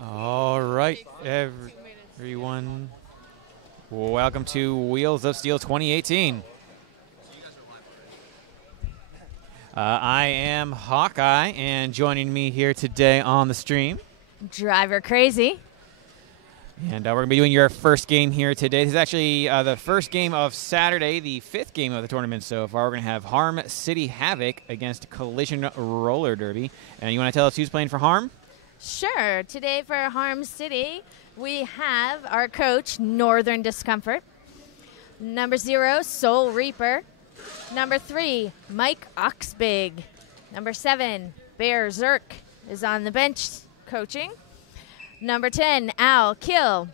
All right, everyone. Welcome to Wheels of Steel 2018. I am Hawkeye, and joining me here today on the stream, Driver Crazy. And we're going to be doing your first game here today. This is actually the first game of Saturday, the fifth game of the tournament so far. We're going to have Harm City Havoc against Collision Roller Derby. And you want to tell us who's playing for Harm? Sure. Today for Harm City, we have our coach, Northern Discomfort. Number 0, Soul Reaper. Number 3, Mike Oxbig. Number 7, Bear Zerk is on the bench coaching. Number 10, Al Kill.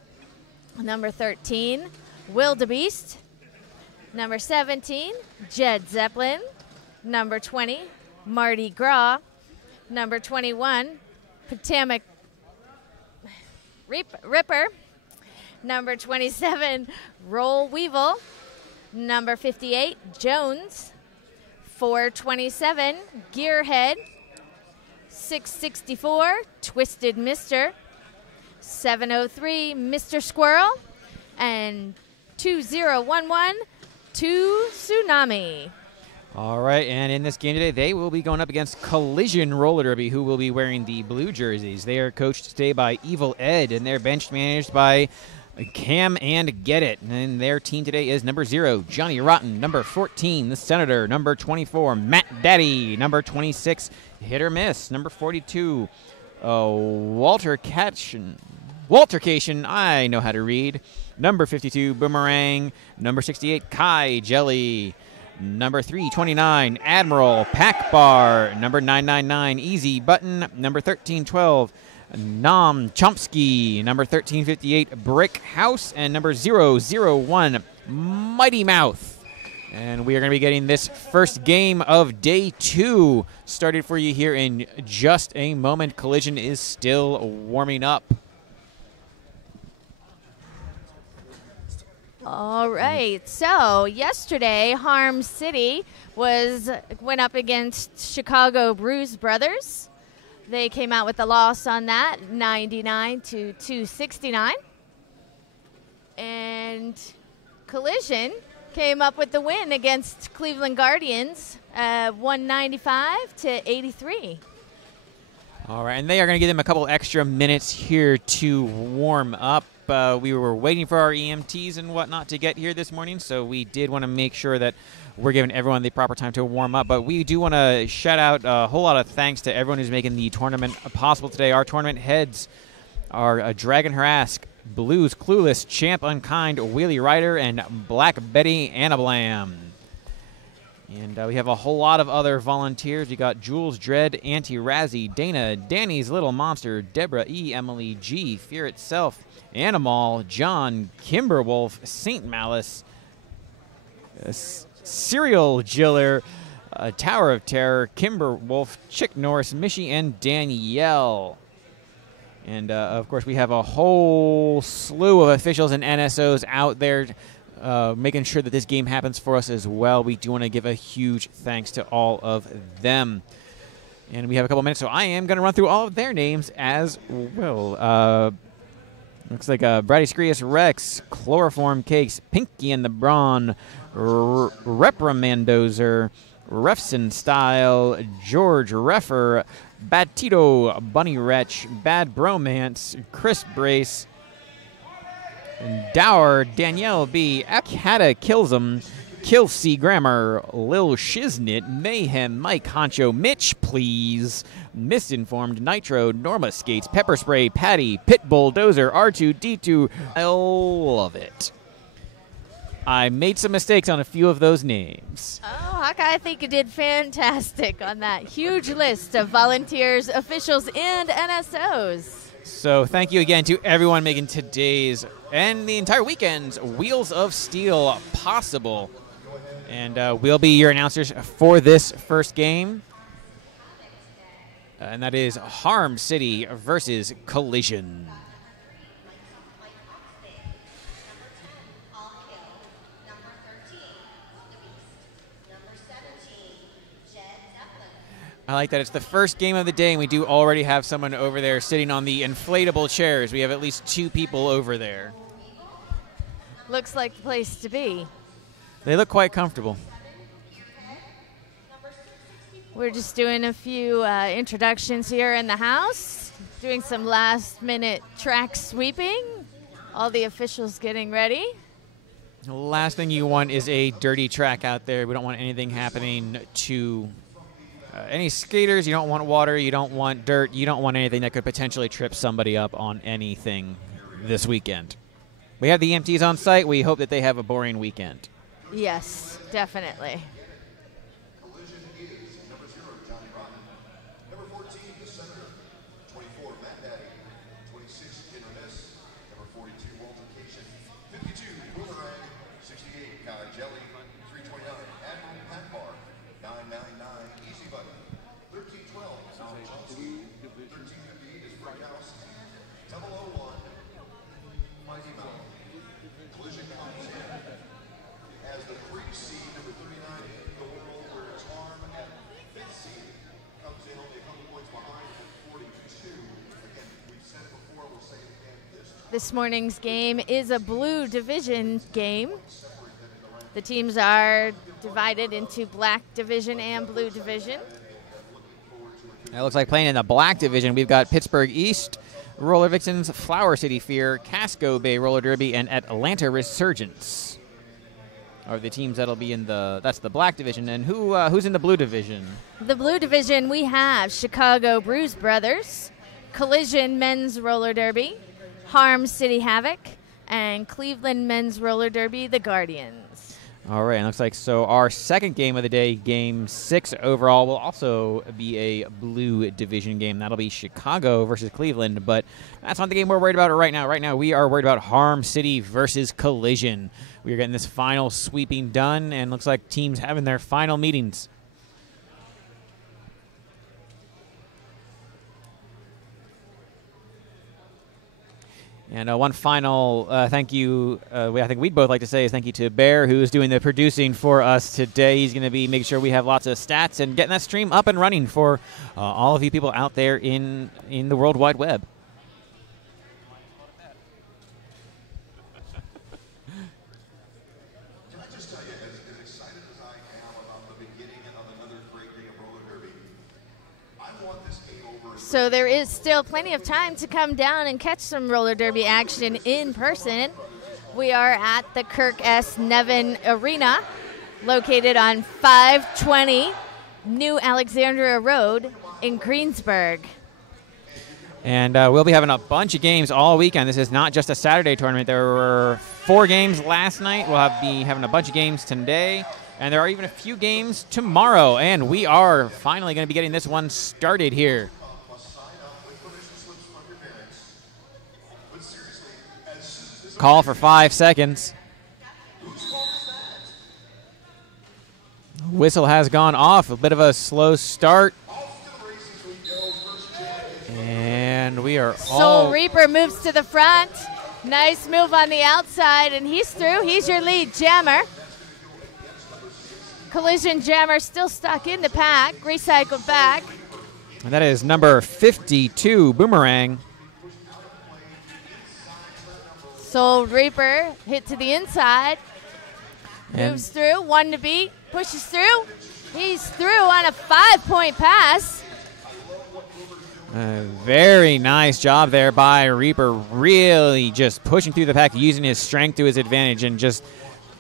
Number 13, Wildebeest. Number 17, Jed Zeppelin. Number 20, Mardi Gras. Number 21, Potomac Ripper. Number 27, Roll Weevil. Number 58, Jones. 427, Gearhead. 664, Twisted Mister. 703, Mr. Squirrel. And 2011, 2 Tsunami. All right, and in this game today, they will be going up against Collision Roller Derby, who will be wearing the blue jerseys. They are coached today by Evil Ed, and they're bench managed by Cam and Get It. And their team today is number 0, Johnny Rotten. Number 14, the Senator. Number 24, Matt Daddy. Number 26, Hit or Miss. Number 42, Walter Cation, I know how to read. Number 52, Boomerang. Number 68, Kai Jelly. Number 329, Admiral Pack Bar. Number 999, Easy Button. Number 1312, Nam Chomsky. Number 1358, Brick House. And number 001, Mighty Mouth. And we are going to be getting this first game of day 2 started for you here in just a moment. Collision is still warming up. All right. So yesterday, Harm City went up against Chicago Bruise Brothers. They came out with a loss on that, 99 to 269. And Collision came up with the win against Cleveland Guardians, 195 to 83. All right, and they are going to give them a couple extra minutes here to warm up. We were waiting for our EMTs and whatnot to get here this morning, so we did want to make sure that we're giving everyone the proper time to warm up. But we do want to shout out a whole lot of thanks to everyone who's making the tournament possible today. Our tournament heads are Dragon Harask, Blues Clueless, Champ Unkind, Wheelie Rider, and Black Betty Annablam. And we have a whole lot of other volunteers. We got Jules Dread, Auntie Razzie, Dana, Danny's Little Monster, Deborah E, Emily G, Fear Itself, Animal, John, Kimberwolf, Saint Malice, Serial Jiller, Tower of Terror, Kimberwolf, Chick Norris, Mishy, and Danielle. And, of course, we have a whole slew of officials and NSOs out there making sure that this game happens for us as well. We do want to give a huge thanks to all of them. And we have a couple minutes, so I am going to run through all of their names as well. Looks like Brady Screus Rex, Chloroform Cakes, Pinky and the Brawn, Reprimandozer, Refson Style, George Reffer, Bad Tito, Bunny Wretch, Bad Bromance, Chris Brace, Dower, Danielle B, Akata Killsum, Kill C Grammar, Lil Shiznit, Mayhem, Mike Honcho, Mitch Please, Misinformed, Nitro, Norma Skates, Pepper Spray, Patty, Pit Bulldozer, R2D2. I love it. I made some mistakes on a few of those names. Oh, Hawkeye, I think you did fantastic on that huge list of volunteers, officials, and NSOs. So thank you again to everyone making today's and the entire weekend's Wheels of Steel possible. And we'll be your announcers for this first game. And that is Harm City versus Collision. I like that it's the first game of the day, and we do already have someone over there sitting on the inflatable chairs. We have at least 2 people over there. Looks like the place to be. They look quite comfortable. We're just doing a few introductions here in the house, doing some last-minute track sweeping. All the officials getting ready. The last thing you want is a dirty track out there. We don't want anything happening to any skaters. You don't want water. You don't want dirt. You don't want anything that could potentially trip somebody up on anything this weekend. We have the EMTs on site. We hope that they have a boring weekend. Yes, definitely. This morning's game is a blue division game. The teams are divided into black division and blue division. It looks like playing in the black division, we've got Pittsburgh East, Roller Vixens, Flower City Fear, Casco Bay Roller Derby, and Atlanta Resurgence are the teams that'll be in that's the black division. And who's in the blue division? The blue division, we have Chicago Bruise Brothers, Collision Men's Roller Derby, Harm City Havoc, and Cleveland Men's Roller Derby, the Guardians. All right, and looks like so our second game of the day, Game 6 overall, will also be a blue division game. That'll be Chicago versus Cleveland, but that's not the game we're worried about right now. Right now we are worried about Harm City versus Collision. We are getting this final sweeping done, and looks like teams having their final meetings. And one final thank you, I think we'd both like to say is thank you to Bear, who is doing the producing for us today. He's going to be making sure we have lots of stats and getting that stream up and running for all of you people out there in the World Wide Web. Can I just tell you, as excited as I am about the beginning of another great day of roller derby, I want this game over. So there is still plenty of time to come down and catch some roller derby action in person. We are at the Kirk S. Nevin Arena, located on 520 New Alexandria Road in Greensburg. And we'll be having a bunch of games all weekend. This is not just a Saturday tournament. There were 4 games last night. We'll be having a bunch of games today. And there are even a few games tomorrow. And we are finally going to be getting this one started here. Call for 5 seconds. Whistle has gone off. A bit of a slow start. And we are all... Soul Reaper moves to the front. Nice move on the outside, and he's through. He's your lead jammer. Collision Jammer still stuck in the pack, recycled back. And that is number 52, Boomerang. Soul Reaper hit to the inside. Moves through, 1 to beat, pushes through. He's through on a 5-point pass. Very nice job there by Reaper, really just pushing through the pack, using his strength to his advantage and just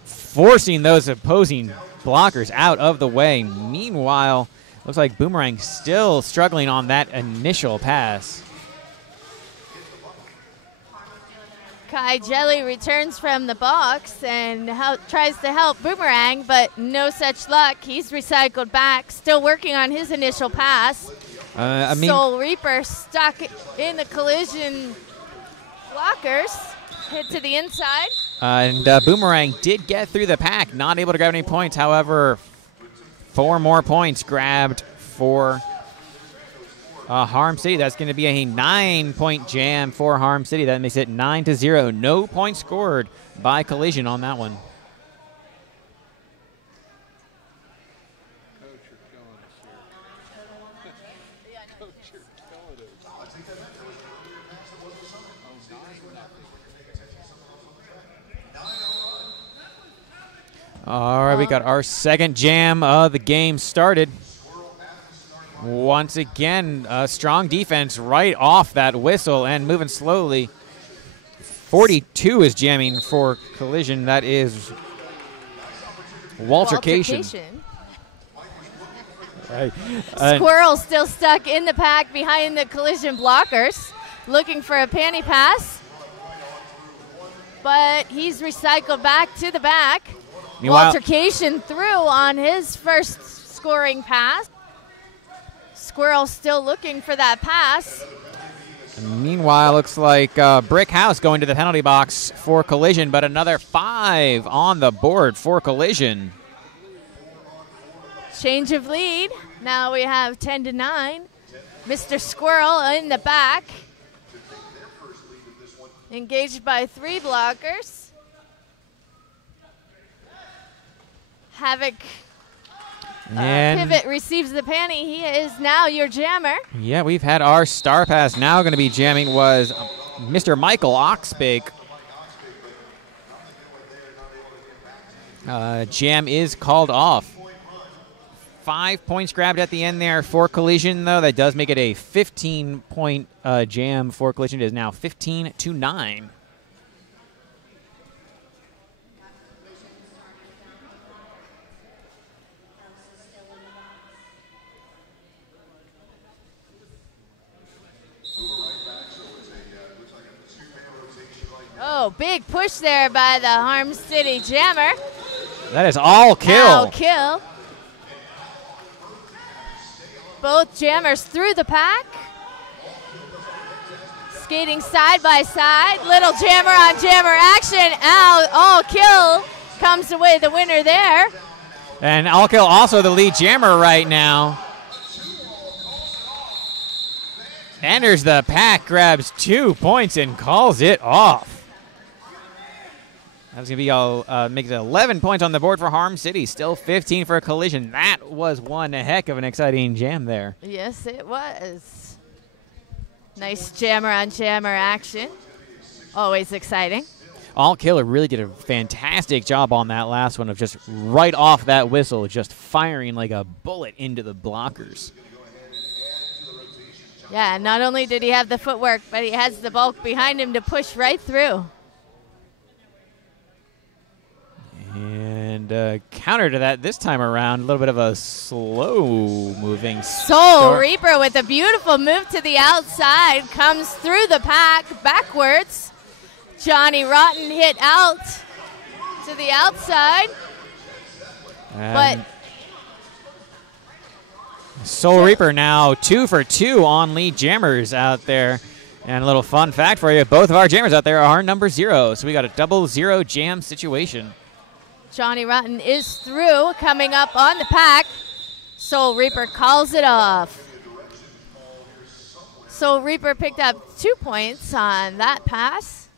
forcing those opposing blockers out of the way. Meanwhile, looks like Boomerang still struggling on that initial pass. Kai Jelly returns from the box and tries to help Boomerang, but no such luck. He's recycled back, still working on his initial pass. Soul Reaper stuck in the Collision blockers, hit to the inside. And Boomerang did get through the pack, not able to grab any points. However, 4 more points grabbed for Harm City. That's going to be a 9-point jam for Harm City. That makes it 9-0. No points scored by Collision on that one. All right, we got our second jam of the game started. Once again, strong defense right off that whistle and moving slowly. 42 is jamming for Collision. That is Waltercation. Right. Squirrel still stuck in the pack behind the Collision blockers, looking for a panty pass. But he's recycled back to the back. Waltercation through on his first scoring pass. Squirrel still looking for that pass. Meanwhile, looks like Brick House going to the penalty box for Collision, but another 5 on the board for Collision. Change of lead. Now we have 10-9. Mr. Squirrel in the back. Engaged by 3 blockers. Havoc Pivot receives the panty. He is now your jammer. Yeah, we've had our star pass. Now going to be jamming was Mr. Michael Oxbake. Jam is called off. 5 points grabbed at the end there for Collision, though. That does make it a 15-point jam for Collision. It is now 15-9. Oh, big push there by the Harm City Jammer. That is all kill. All kill. Both jammers through the pack. Skating side by side. Little jammer on jammer action. All kill comes away the winner there. And all kill also the lead jammer right now. Enters the pack, grabs 2 points, and calls it off. That's going to be makes it 11 points on the board for Harm City. Still 15 for Collision. That was one heck of an exciting jam there. Yes, it was. Nice jammer on jammer action. Always exciting. All Killer really did a fantastic job on that last one of just right off that whistle, just firing like a bullet into the blockers. Yeah, not only did he have the footwork, but he has the bulk behind him to push right through. And counter to that this time around, a little bit of a slow-moving Soul Reaper with a beautiful move to the outside, comes through the pack backwards. Johnny Rotten hit out to the outside. But Soul Reaper now 2 for 2 on lead jammers out there. And a little fun fact for you, both of our jammers out there are number 0. So we got a 0-0 jam situation. Johnny Rotten is through, coming up on the pack. Soul Reaper calls it off. Soul Reaper picked up 2 points on that pass.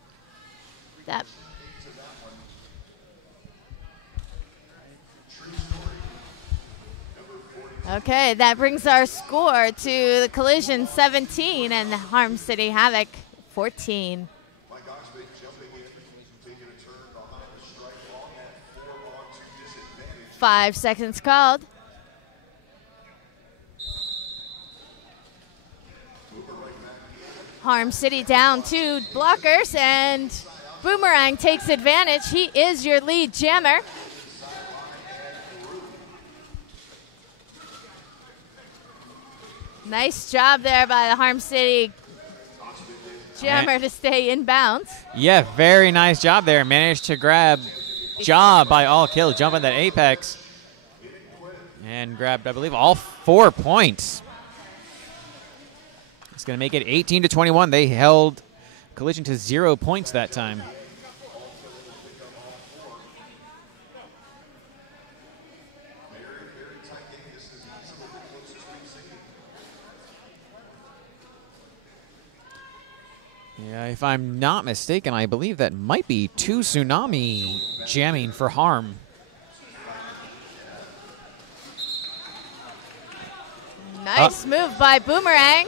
Okay, that brings our score to the Collision 17 and the Harm City Havoc 14. 5 seconds called. Harm City down 2 blockers, and Boomerang takes advantage. He is your lead jammer. Nice job there by the Harm City jammer to stay in bounds. Yeah, very nice job there. Managed to grab job by All Kill, jumping that apex. And grabbed, I believe, all 4 points. It's going to make it 18-21. They held Collision to 0 points that time. Yeah, if I'm not mistaken, I believe that might be 2 Tsunami jamming for Nice Nice move by Boomerang.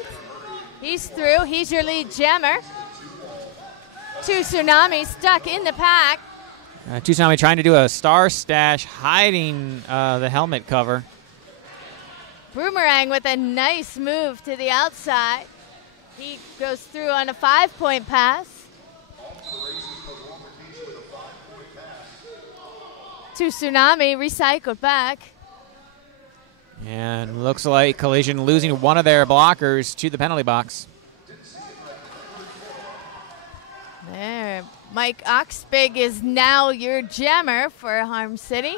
He's through. He's your lead jammer. Two Tsunami stuck in the pack. Tsunami trying to do a star stash, hiding the helmet cover. Boomerang with a nice move to the outside. He goes through on a 5-point pass. To Tsunami, recycled back. And looks like Collision losing one of their blockers to the penalty box. There, Mike Oxbig is now your jammer for Harm City.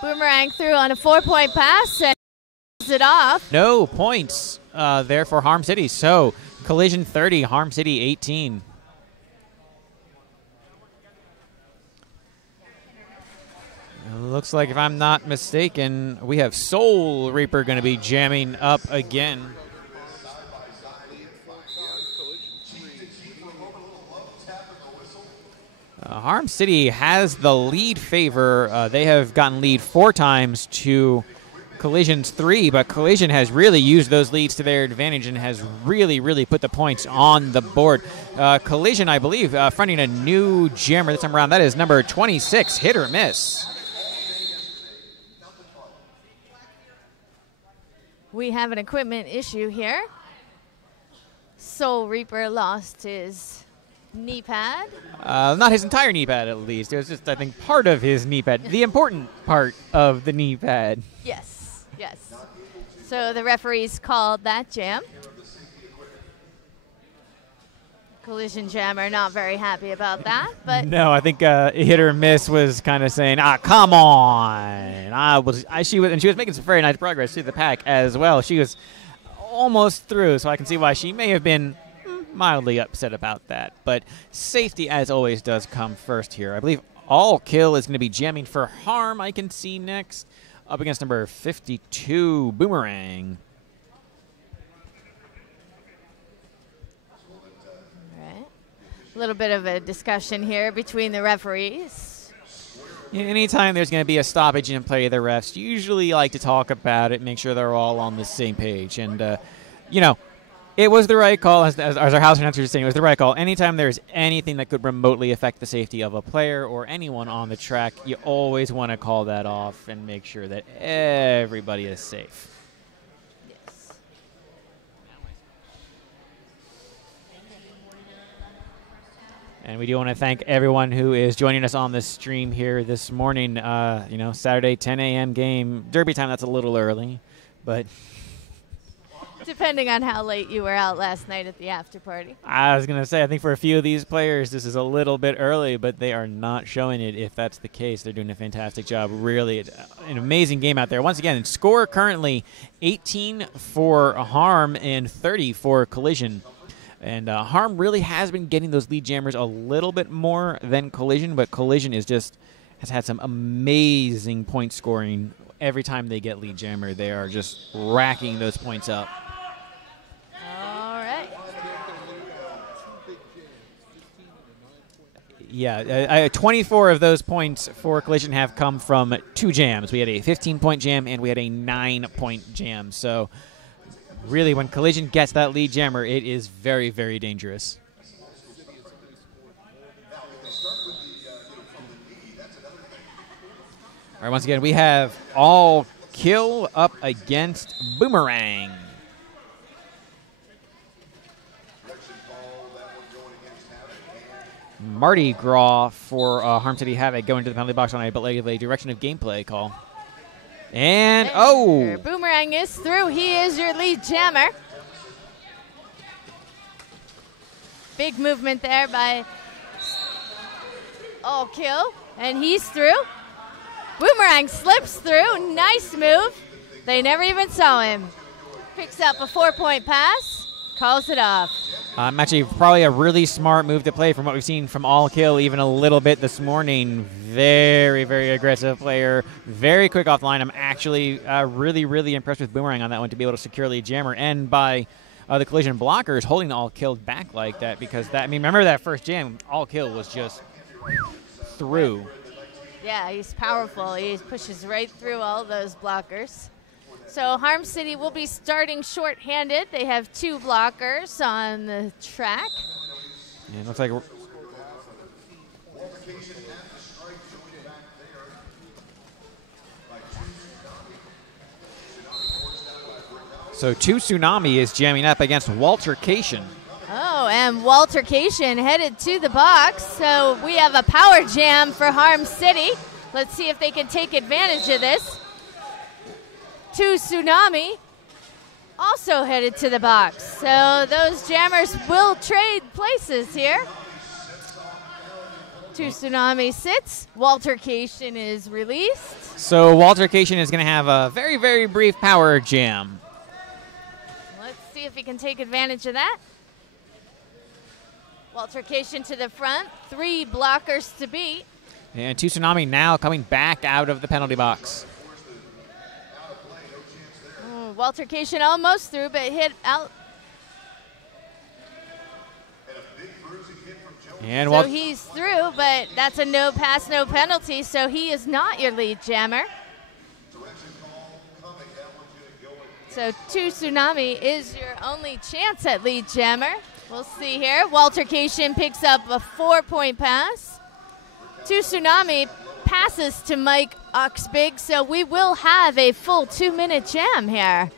Boomerang through on a 4-point pass and it off. No points there for Harm City. So Collision 30, Harm City 18. Looks like, if I'm not mistaken, we have Soul Reaper going to be jamming up again. Harm City has the lead favor. They have gotten lead 4 times to Collision's 3, but Collision has really used those leads to their advantage and has really, really put the points on the board. Collision, I believe, fronting a new jammer this time around. That is number 26, Hit or Miss. We have an equipment issue here. Soul Reaper lost his knee pad. Not his entire knee pad, at least. It was just, I think, part of his knee pad. The important part of the knee pad. Yes, yes. So the referees called that jam. Collision jammer not very happy about that, but No, I think Hit or Miss was kind of saying, come on. She was making some very nice progress through the pack as well. She was almost through, so I can see why she may have been mildly upset about that. But safety, as always, does come first here. I believe All Kill is going to be jamming for Harm, I can see next, up against number 52, Boomerang. a little bit of a discussion here between the referees. Anytime there's going to be a stoppage in play, the refs usually like to talk about it, make sure they're all on the same page. And, it was the right call, as our house announcer was saying, it was the right call. Anytime there's anything that could remotely affect the safety of a player or anyone on the track, you always want to call that off and make sure that everybody is safe. Yes. And we do want to thank everyone who is joining us on this stream here this morning. Saturday 10 a.m. game. Derby time, that's a little early, but Depending on how late you were out last night at the after party. I was going to say, I think for a few of these players, this is a little bit early, but they are not showing it if that's the case. They're doing a fantastic job. Really, an amazing game out there. Once again, score currently 18 for Harm and 30 for Collision. And Harm really has been getting those lead jammers a little bit more than Collision, but Collision has had some amazing point scoring. Every time they get lead jammer, they are just racking those points up. All right. Yeah, 24 of those points for Collision have come from 2 jams. We had a 15-point jam and we had a 9-point jam. So really, when Collision gets that lead jammer, it is very, very dangerous. All right, once again, we have All Kill up against Boomerang. Mardi Gras for Harm City Havoc going to the penalty box on a direction of gameplay call. And, Boomerang is through. He is your lead jammer. Big movement there by All Kill, and he's through. Boomerang slips through. Nice move. They never even saw him. Picks up a 4-point pass, calls it off. Actually, probably a really smart move to play from what we've seen from All Kill even a little bit this morning. Very, very aggressive player. Very quick off the line. I'm actually really, really impressed with Boomerang on that one to be able to secure lead jammer. And by the Collision blockers holding All Kill back like that, because remember that first jam, All Kill was just through. Yeah, he's powerful. He pushes right through all those blockers. So Harm City will be starting short-handed. They have 2 blockers on the track. Yeah, it looks like so 2 Tsunami is jamming up against Waltercation. Oh, and Waltercation headed to the box. So we have a power jam for Harm City. Let's see if they can take advantage of this. 2 Tsunami also headed to the box. So those jammers will trade places here. 2 Tsunami sits. Waltercation is released. So Waltercation is going to have a very, very brief power jam. Let's see if he can take advantage of that. Waltercation to the front. 3 blockers to beat. And 2 Tsunami now coming back out of the penalty box. Waltercation almost through, but hit out. And So he's through, but that's a no pass, no penalty, so he is not your lead jammer. So 2 Tsunami is your only chance at lead jammer. We'll see here. Waltercation picks up a 4-point pass. 2 Tsunami passes to Mike Oxbig, so we will have a full 2-minute jam here.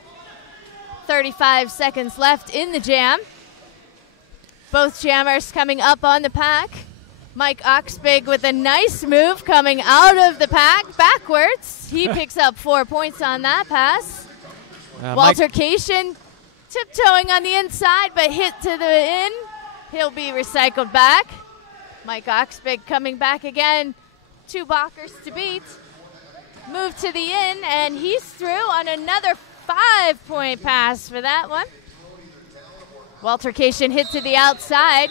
35 seconds left in the jam. Both jammers coming up on the pack. Mike Oxbig with a nice move coming out of the pack backwards. He picks up 4 points on that pass. Waltercation tiptoeing on the inside, but hit to the in. He'll be recycled back. Mike Oxbig coming back again. 2 blockers to beat. Move to the in, and he's through on another 5-point pass for that one. Waltercation hit to the outside.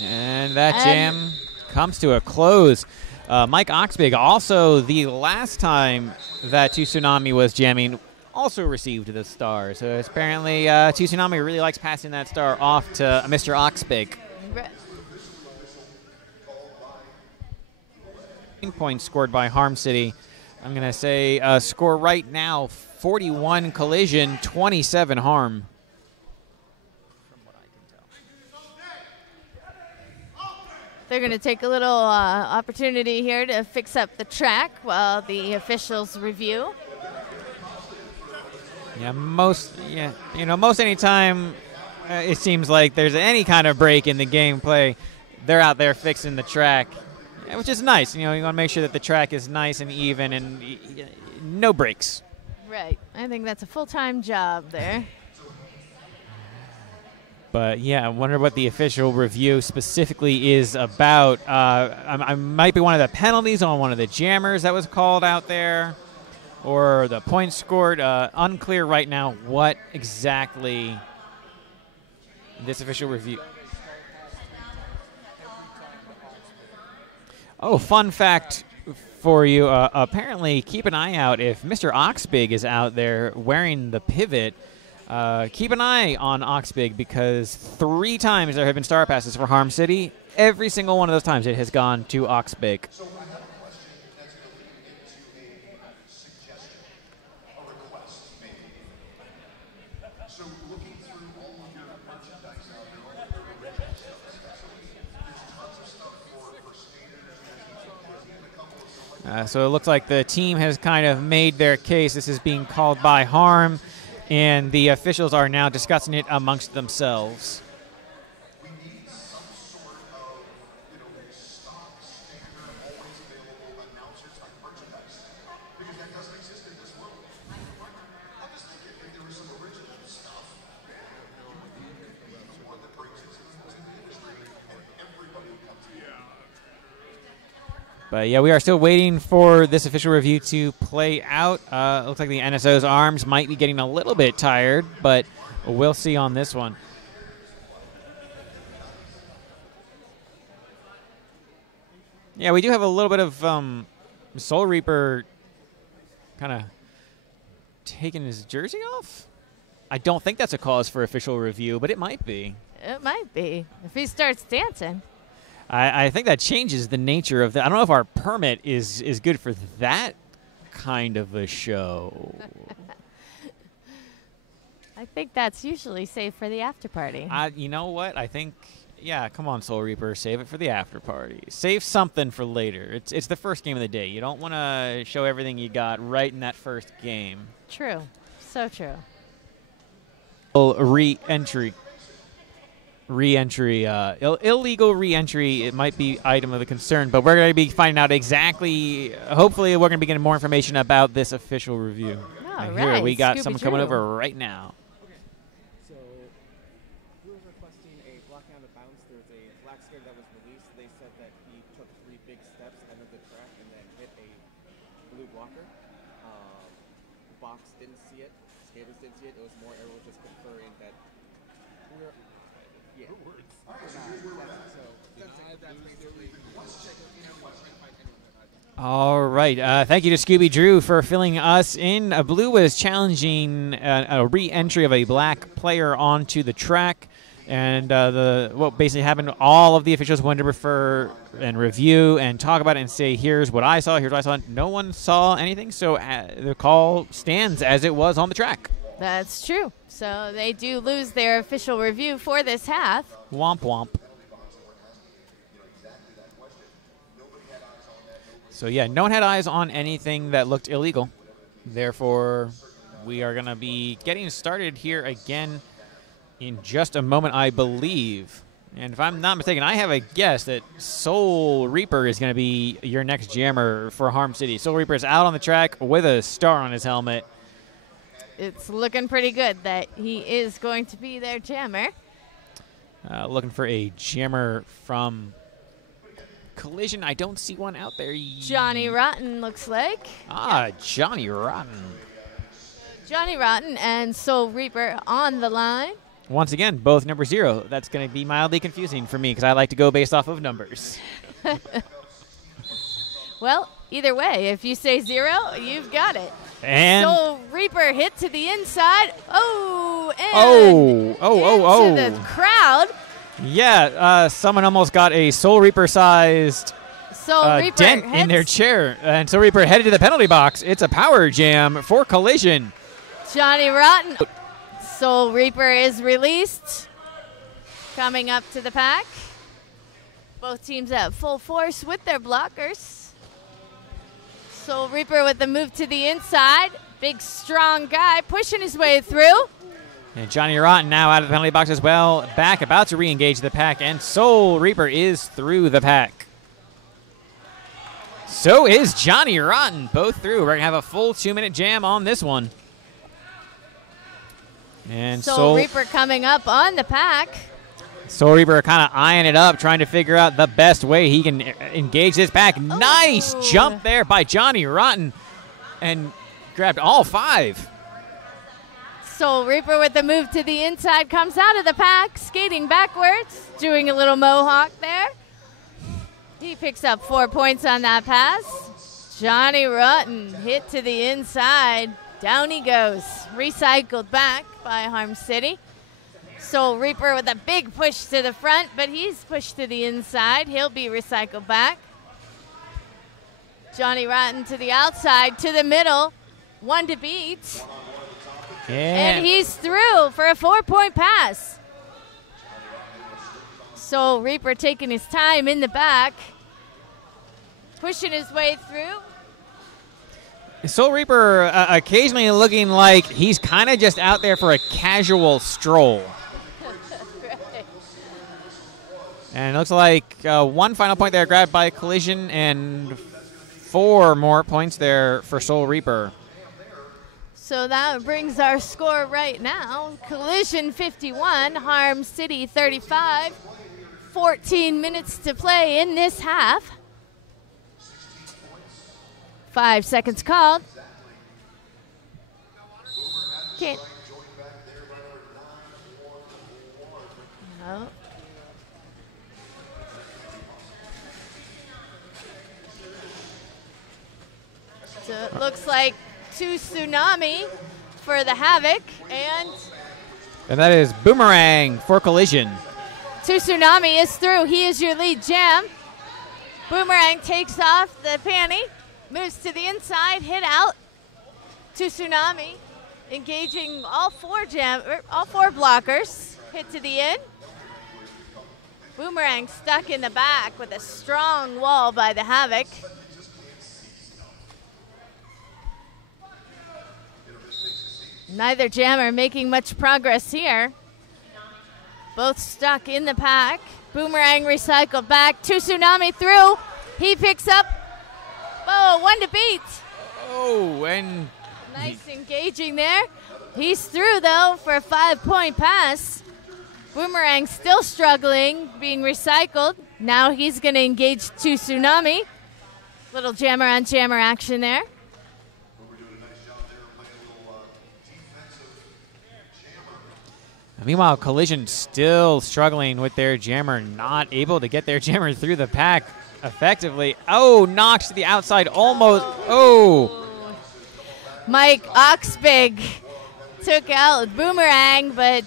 And that jam comes to a close. Mike Oxbig, also the last time that 2 Tsunami was jamming, also received the star. So apparently 2 Tsunami really likes passing that star off to Mr. Oxbig. Points scored by Harm City. I'm going to say score right now, 41 Collision, 27 Harm. They're going to take a little opportunity here to fix up the track while the officials review. Yeah, most any time it seems like there's any kind of break in the gameplay, they're out there fixing the track, which is nice. You want to make sure that the track is nice and even and no breaks. Right. I think that's a full-time job there. But, yeah, I wonder what the official review specifically is about. I might be one of the penalties on one of the jammers that was called out there, or the points scored. Unclear right now what exactly this official review. Oh, fun fact for you. Apparently, keep an eye out if Mr. Oxbig is out there wearing the pivot. Keep an eye on Oxbig because 3 times there have been star passes for Harm City. Every single one of those times it has gone to Oxbig. So I have a question that's going to lead into a suggestion, a request, maybe. So looking through all of your merchandise out there, all of your original stuff especially, there's tons of stuff for skaters, there's even a couple of So it looks like the team has kind of made their case. This is being called by Harm, and the officials are now discussing it amongst themselves. we need some sort of, stock, standard, always available announcer type merchandise. Because that doesn't exist in this world. I'm just thinking if there was some original stuff, you could be the one that brings it to the industry and everybody would come to you. But, yeah, we are still waiting for this official review to play out. It looks like the NSO's arms might be getting a little bit tired, but we'll see on this one. Yeah, we do have a little bit of Soul Reaper kind of taking his jersey off. I don't think that's a cause for official review, but it might be. It might be if he starts dancing. I think that changes the nature of the. I don't know if our permit is good for that kind of a show. I think that's usually safe for the after party. You know what? I think, yeah, come on, Soul Reaper. Save it for the after party. Save something for later. It's the first game of the day. You don't want to show everything you got right in that first game. True. So true. Re-entry. Illegal re-entry, it might be item of the concern, but we're going to be finding out exactly, hopefully we're going to be getting more information about this official review. All And right, here, we got Scooby someone coming Drew. over right now. So, we were requesting a block out of bounds. There's a black square that was released. They said that he took 3 big steps out of the track and then hit a blue blocker. The box didn't see it. Skaters didn't see it. It was more everyone just conferring that we're. Yeah. That's basically. All right. Thank you to Scooby Drew for filling us in. Blue was challenging a re-entry of a black player onto the track. And what basically happened, all of the officials wanted to refer and review and talk about it and say, here's what I saw, here's what I saw. No one saw anything, so the call stands as it was on the track. That's true. So they do lose their official review for this half. Womp womp. So, yeah, no one had eyes on anything that looked illegal. Therefore, we are going to be getting started here again in just a moment, I believe. And if I'm not mistaken, I have a guess that Soul Reaper is going to be your next jammer for Harm City. Soul Reaper is out on the track with a star on his helmet. It's looking pretty good that he is going to be their jammer. Looking for a jammer from Collision. I don't see one out there. Johnny Rotten looks like. Johnny Rotten. Johnny Rotten and Soul Reaper on the line. Once again, both number 0. That's going to be mildly confusing for me because I like to go based off of numbers. Well, either way, if you say 0, you've got it. And Soul Reaper hit to the inside. Oh, and into the crowd. Yeah, someone almost got a Soul Reaper-sized Soul Reaper dent hits. in their chair. And Soul Reaper headed to the penalty box. It's a power jam for Collision. Johnny Rotten. Soul Reaper is released. Coming up to the pack. Both teams at full force with their blockers. Soul Reaper with the move to the inside. Big, strong guy pushing his way through. And Johnny Rotten now out of the penalty box as well. Back, about to re-engage the pack. And Soul Reaper is through the pack. So is Johnny Rotten. Both through. We're going to have a full 2-minute jam on this one. And Soul Reaper coming up on the pack. Soul Reaper kind of eyeing it up, trying to figure out the best way he can engage this pack. Nice jump there by Johnny Rotten. And grabbed all 5. Soul Reaper with the move to the inside comes out of the pack, skating backwards, doing a little mohawk there. He picks up 4 points on that pass. Johnny Rotten hit to the inside. Down he goes. Recycled back by Harm City. Soul Reaper with a big push to the front, but he's pushed to the inside. He'll be recycled back. Johnny Rotten to the outside, to the middle. 1 to beat. And he's through for a 4-point pass. Soul Reaper taking his time in the back. Pushing his way through. Soul Reaper occasionally looking like he's kind of just out there for a casual stroll. Right. And it looks like 1 final point there grabbed by Collision and 4 more points there for Soul Reaper. So that brings our score right now. Collision 51, Harm City 35. 14 minutes to play in this half. 5 seconds called. Can't. No. So it looks like 2 Tsunami for the Havoc and And that is Boomerang for Collision. Tsunami is through. He is your lead jam. Boomerang takes off the panty, moves to the inside, hit out. Tsunami engaging all four blockers. Hit to the in. Boomerang stuck in the back with a strong wall by the Havoc. Neither jammer making much progress here. Both stuck in the pack. Boomerang recycled back. Tsunami through. He picks up. Oh, one to beat. Oh, and nice engaging there. He's through, though, for a 5-point pass. Boomerang still struggling, being recycled. Now he's going to engage Tsunami. Little jammer on jammer action there. Meanwhile, Collision still struggling with their jammer, not able to get their jammer through the pack effectively. Oh, knocks to the outside almost. Oh. Mike Oxbig took out Boomerang, but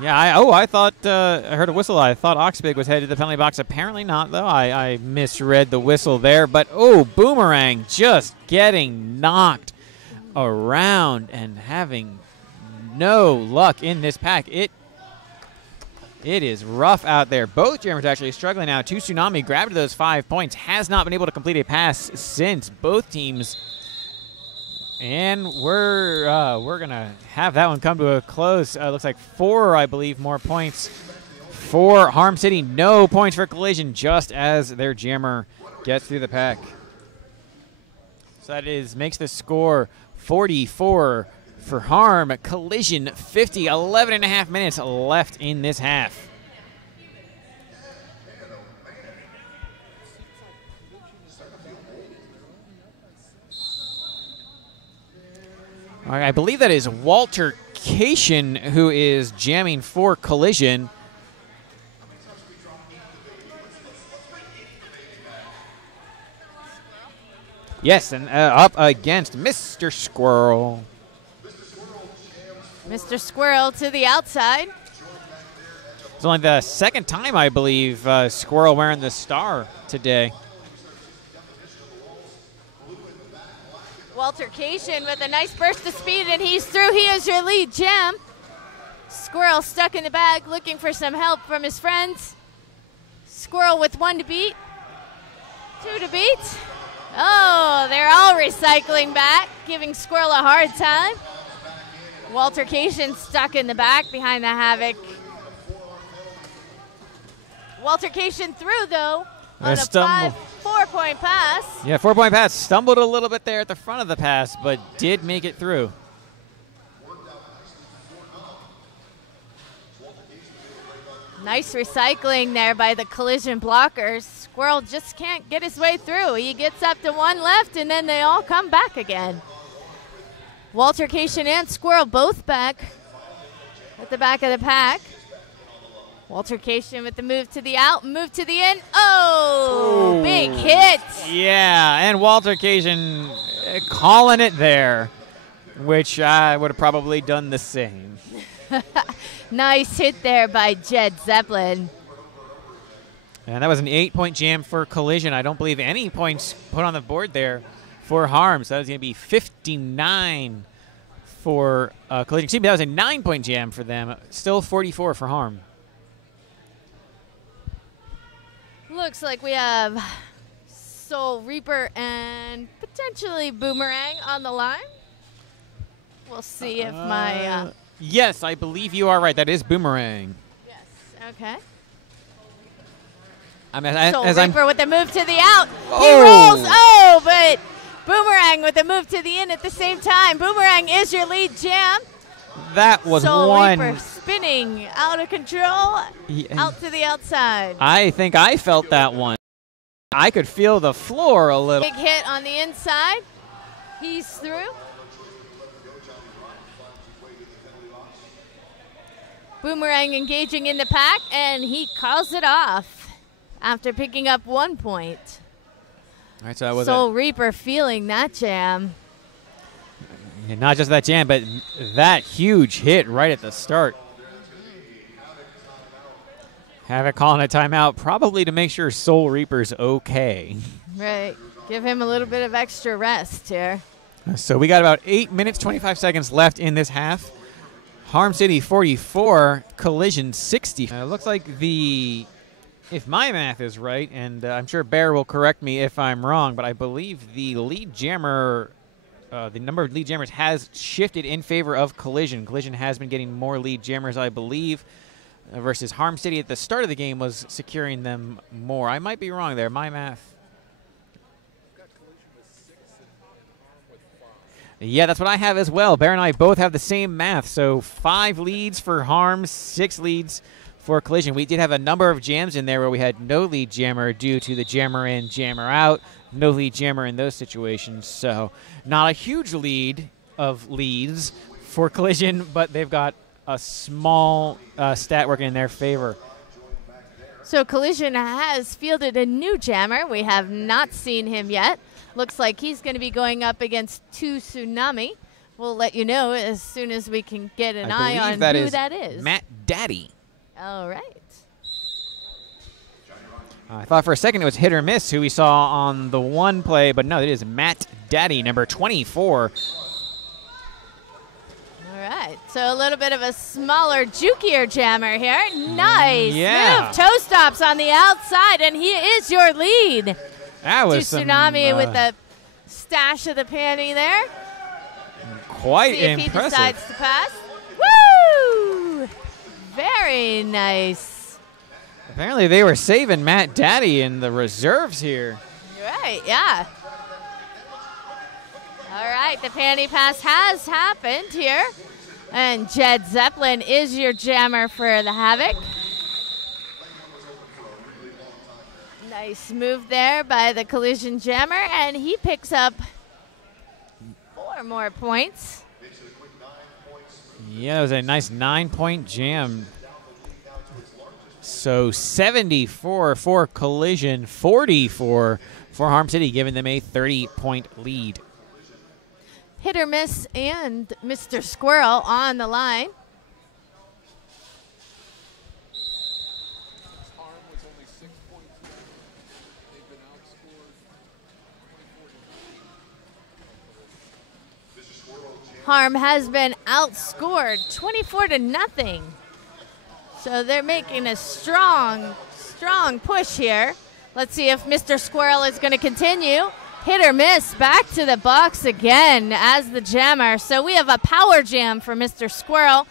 yeah, I thought, I heard a whistle. I thought Oxbig was headed to the penalty box. Apparently not, though. I misread the whistle there. But, oh, Boomerang just getting knocked around and having no luck in this pack. It is rough out there. Both jammers actually struggling now. Tsunami grabbed those 5 points. Has not been able to complete a pass since both teams. And we're going to have that one come to a close. Looks like 4, I believe, more points for Harm City. No points for Collision, just as their jammer gets through the pack. So that makes the score 44 for Harm. Collision 50. 11 and a half minutes left in this half. All right, I believe that is Walter Cation who is jamming for Collision. Yes, and up against Mr. Squirrel. Mr. Squirrel to the outside. It's only the second time, I believe, Squirrel wearing the star today. Walter Cation with a nice burst of speed, and he's through. He is your lead jam. Squirrel stuck in the bag, looking for some help from his friends. Squirrel with 1 to beat. 2 to beat. Oh, they're all recycling back, giving Squirrel a hard time. Walter Cation stuck in the back behind the Havoc. Walter Cation through, though, on a 4-point pass. Yeah, 4-point pass. Stumbled a little bit there at the front of the pass, but did make it through. Nice recycling there by the Collision blockers. Squirrel just can't get his way through. He gets up to 1 left, and then they all come back again. Walter Cation and Squirrel both back at the back of the pack. Walter Cation with the move to the out, move to the in. Oh, big hit. Yeah, and Walter Cation calling it there, which I would have probably done the same. Nice hit there by Jed Zeppelin. And that was an 8-point jam for Collision. I don't believe any points put on the board there for Harm. So that was going to be 59 for Collision. Excuse me, that was a 9-point jam for them. Still 44 for Harm. Looks like we have Soul Reaper and potentially Boomerang on the line. We'll see if my... Yes, I believe you are right. That is Boomerang. Yes, okay. Soul Reaper with the move to the out. He rolls. Oh, but Boomerang with the move to the in at the same time. Boomerang is your lead jam. That was Soul one. Reaper spinning out of control, out to the outside. I think I felt that one. I could feel the floor a little. Big hit on the inside. He's through. Boomerang engaging in the pack, and he calls it off after picking up 1 point. All right, so that was Soul Reaper feeling that jam. And not just that jam, but that huge hit right at the start. Havoc calling a timeout, probably to make sure Soul Reaper's okay. Right. Give him a little bit of extra rest here. So we got about 8 minutes, 25 seconds left in this half. Harm City 44, Collision 60. Looks like if my math is right, and I'm sure Bear will correct me if I'm wrong, but I believe the lead jammer, the number of lead jammers has shifted in favor of Collision. Collision has been getting more lead jammers, I believe, versus Harm City at the start of the game was securing them more. I might be wrong there. My math. Yeah, that's what I have as well. Bear and I both have the same math. So 5 leads for Harm, 6 leads for Collision. We did have a number of jams in there where we had no lead jammer due to the jammer in, jammer out, no lead jammer in those situations. So not a huge lead of leads for Collision, but they've got a small stat working in their favor. So Collision has fielded a new jammer. We have not seen him yet. Looks like he's going to be going up against 2 Tsunami. We'll let you know as soon as we can get an eye on who that is. Matt Daddy. All right. I thought for a second it was Hit or Miss who we saw on the one play, but no, it is Matt Daddy, number 24. All right. So a little bit of a smaller, jukier jammer here. Nice Yeah. move. Toe stops on the outside, and he is your lead. That was Tsunami with the stash of the panty there. quite See if impressive. he decides to pass. Woo! Very nice. Apparently they were saving Matt Daddy in the reserves here. Right, yeah. All right, the panty pass has happened here. And Jed Zeppelin is your jammer for the Havoc. Nice move there by the Collision jammer, and he picks up 4 more points. Yeah, it was a nice 9-point jam. So 74 for Collision, 44 for Harm City, giving them a 30-point lead. Hit or Miss and Mr. Squirrel on the line. Harm has been outscored 24-0. So they're making a strong push here. Let's see if Mr. Squirrel is going to continue. Hit or Miss, back to the box again as the jammer. So we have a power jam for Mr. Squirrel.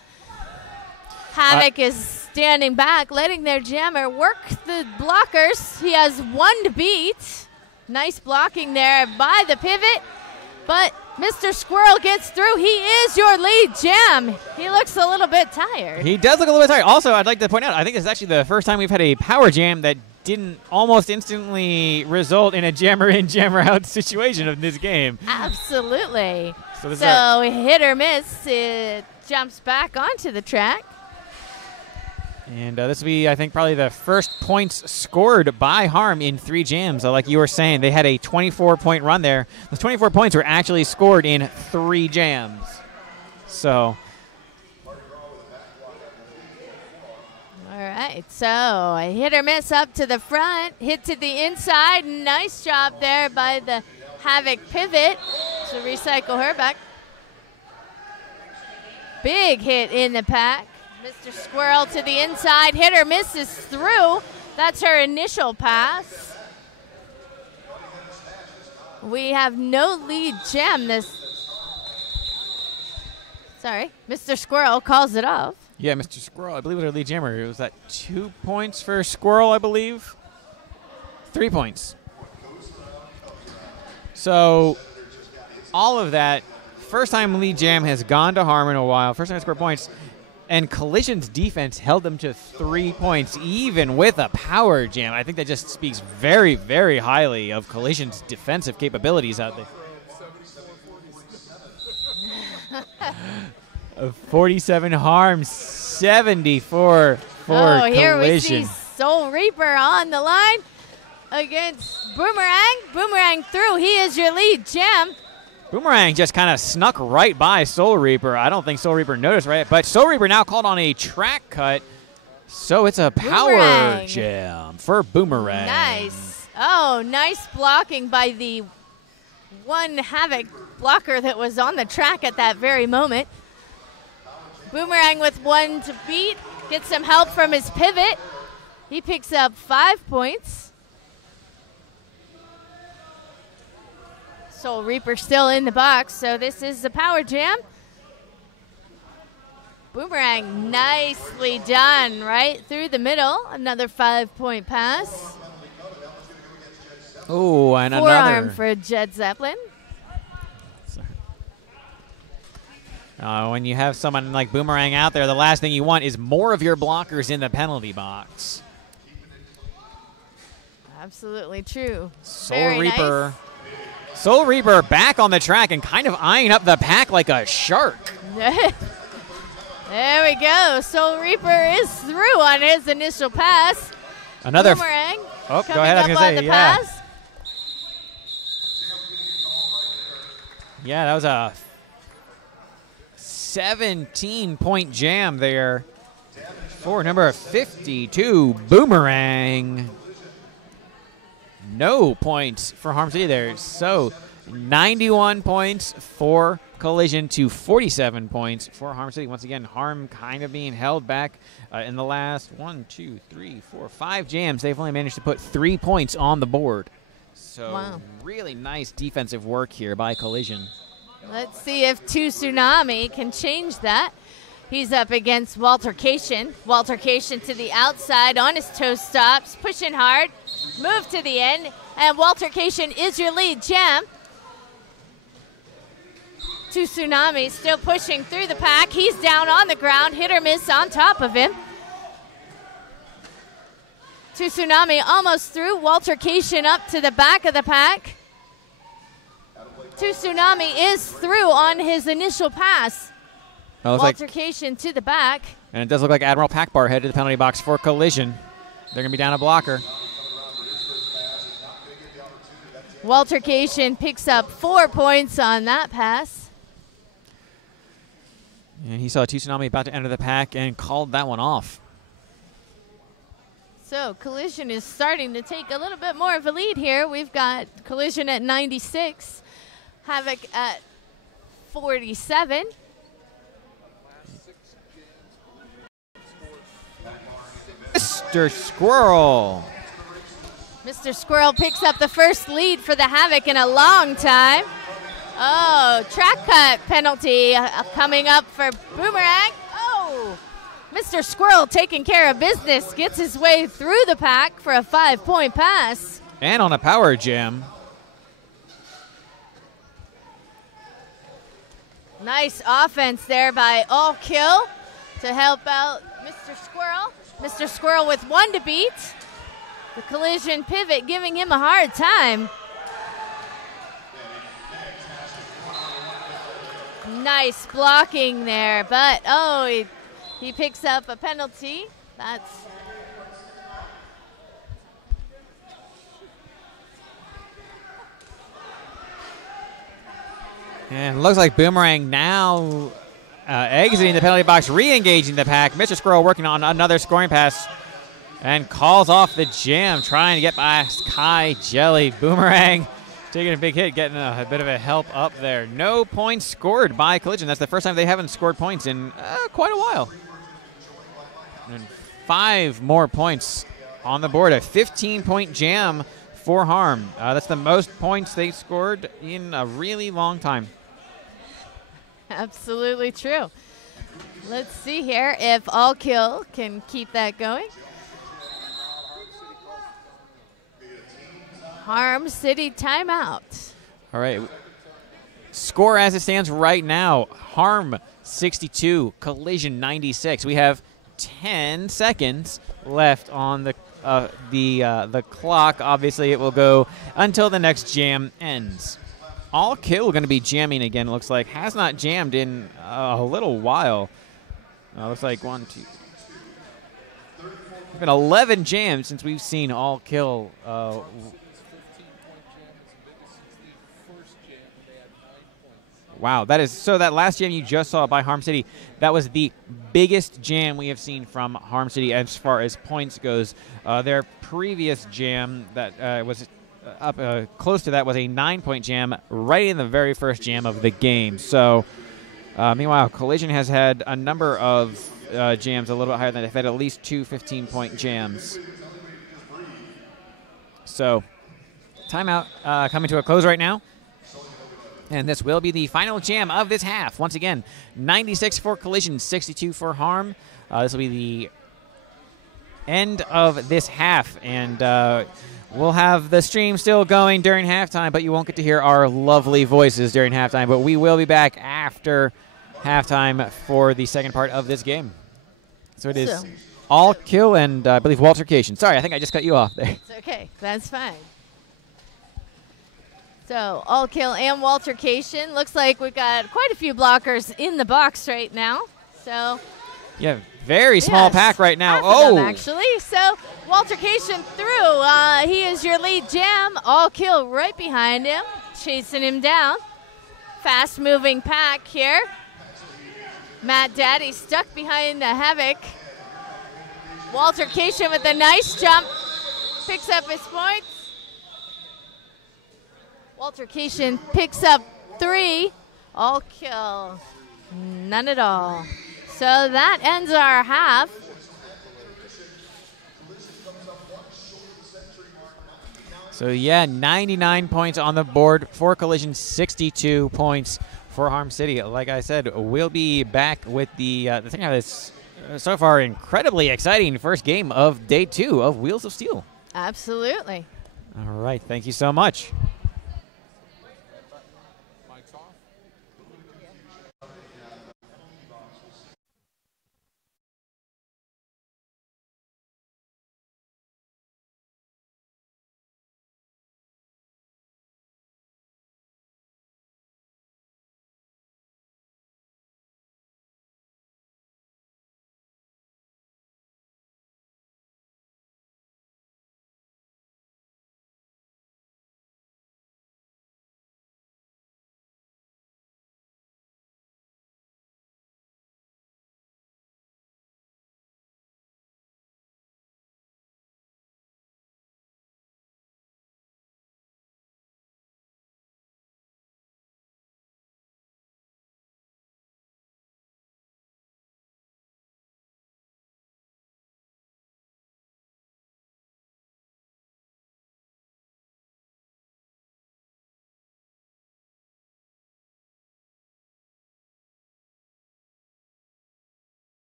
Havoc is standing back, letting their jammer work the blockers. He has 1 to beat. Nice blocking there by the pivot. But Mr. Squirrel gets through. He is your lead jam. He looks a little bit tired. He does look a little bit tired. Also, I'd like to point out, I think this is actually the first time we've had a power jam that didn't almost instantly result in a jammer in, jammer out situation of this game. Absolutely. So Hit or Miss, it jumps back onto the track. And this will be, I think, probably the first points scored by Harm in 3 jams. Like you were saying, they had a 24-point run there. Those 24 points were actually scored in 3 jams. So. All right, so a hit or miss up to the front, hit to the inside. Nice job there by the Havoc pivot to recycle her back. Big hit in the pack. Mr. Squirrel to the inside, hit or misses through. That's her initial pass. We have no lead jam Sorry, Mr. Squirrel calls it off. Yeah, Mr. Squirrel, I believe it was our lead jammer. It was that 2 points for Squirrel, I believe. 3 points. So all of that, first time lead jam has gone to Harm in a while. First time to score points. And Collision's defense held them to 3 points, even with a power jam. I think that just speaks very, very highly of Collision's defensive capabilities out there. 47 Harm, 74 for Collision. Here we see Soul Reaper on the line against Boomerang. Boomerang through. He is your lead jam. Boomerang just kind of snuck right by Soul Reaper. I don't think Soul Reaper noticed, right? But Soul Reaper now called on a track cut. So it's a power Boomerang. jam for Boomerang. Nice. Oh, nice blocking by the one Havoc blocker that was on the track at that very moment. Boomerang with one to beat. Gets some help from his pivot. He picks up 5 points. Soul Reaper still in the box, so this is the power jam. Boomerang nicely done right through the middle. Another 5-point pass. Oh, and Forearm another. for Jed Zeppelin. When you have someone like Boomerang out there, the last thing you want is more of your blockers in the penalty box. Absolutely true. Soul Very Reaper. Soul Reaper back on the track and kind of eyeing up the pack like a shark. Nice. There we go. Soul Reaper is through on his initial pass. Another. Boomerang. Oh, go coming ahead. I up was on going to the say, yeah. pass. Yeah, that was a 17-point jam there for number 52, Boomerang. No points for Harm City there. So 91 points for Collision to 47 points for Harm City. Once again, Harm kind of being held back in the last 5 jams. They've only managed to put 3 points on the board. So Wow. really nice defensive work here by Collision. Let's see if Two Tsunami can change that. He's up against Walter Cation. Walter Cation to the outside on his toe stops, pushing hard, move to the end, and Walter Cation is your lead jam. Two Tsunami still pushing through the pack. He's down on the ground, hit or miss on top of him. Two Tsunami almost through. Walter Cation up to the back of the pack. Two Tsunami is through on his initial pass. Looks Altercation to the back. And it does look like Admiral Packbar headed to the penalty box for Collision. They're going to be down a blocker. Waltercation picks up 4 points on that pass. And he saw Two Tsunami about to enter the pack and called that one off. So Collision is starting to take a little bit more of a lead here. We've got Collision at 96, Havoc at 47. Mr. Squirrel. Mr. Squirrel picks up the first lead for the Havoc in a long time. Oh, track cut penalty coming up for Boomerang. Oh, Mr. Squirrel taking care of business, gets his way through the pack for a 5-point pass. And on a power jam. Nice offense there by All Kill to help out Mr. Squirrel. Mr. Squirrel with one to beat. The Collision pivot giving him a hard time. Nice blocking there, but he picks up a penalty. That's And it looks like Boomerang now exiting the penalty box, re-engaging the pack. Mr. Squirrel working on another scoring pass and calls off the jam, trying to get past Kai Jelly. Boomerang taking a big hit, getting a bit of a help up there. No points scored by Collision. That's the first time they haven't scored points in quite a while. And 5 more points on the board. A 15-point jam for Harm. That's the most points they scored in a really long time. absolutely true. Let's see here if All Kill can keep that going. Harm City timeout. All right. Score as it stands right now. Harm 62, Collision 96. We have 10 seconds left on the clock. Obviously, it will go until the next jam ends. All Kill going to be jamming again, looks like. Has not jammed in a little while. Looks like 1, 2. It's been 11 jams since we've seen All Kill. Wow, that is so. That last jam you just saw by Harm City, that was the biggest jam we have seen from Harm City as far as points goes. Their previous jam that was up close to that was a 9-point jam right in the very first jam of the game. So, meanwhile, Collision has had a number of jams a little bit higher than they've had at least 2 15-point jams. So, timeout coming to a close right now. And this will be the final jam of this half. Once again, 96 for Collision, 62 for Harm. This will be the end of this half. And we'll have the stream still going during halftime, but you won't get to hear our lovely voices during halftime. But we will be back after halftime for the second part of this game. So it is All Kill and I believe Waltercation. Sorry, I think I just cut you off there. It's okay. That's fine. So, All Kill and Waltercation. Looks like we've got quite a few blockers in the box right now. So, yeah, very small pack right now. Half of them, actually. So, Waltercation through. He is your lead jam. All Kill right behind him, chasing him down. Fast-moving pack here. Matt Daddy stuck behind the Havoc. Waltercation with a nice jump. Picks up his points. Waltercation picks up 3. All Kill, none at all. So that ends our half. So yeah, 99 points on the board for Collision, 62 points for Harm City. Like I said, we'll be back with the thing of this so far incredibly exciting first game of day 2 of Wheels of Steel. Absolutely. All right, thank you so much.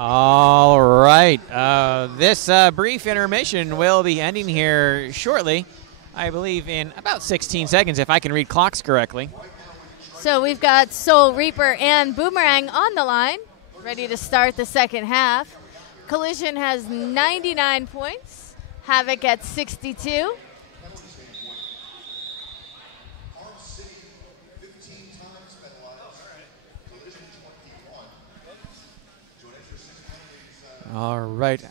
All right. This brief intermission will be ending here shortly. I believe in about 16 seconds, if I can read clocks correctly. So we've got Soul Reaper and Boomerang on the line, ready to start the second half. Collision has 99 points. Havoc at 62. All right.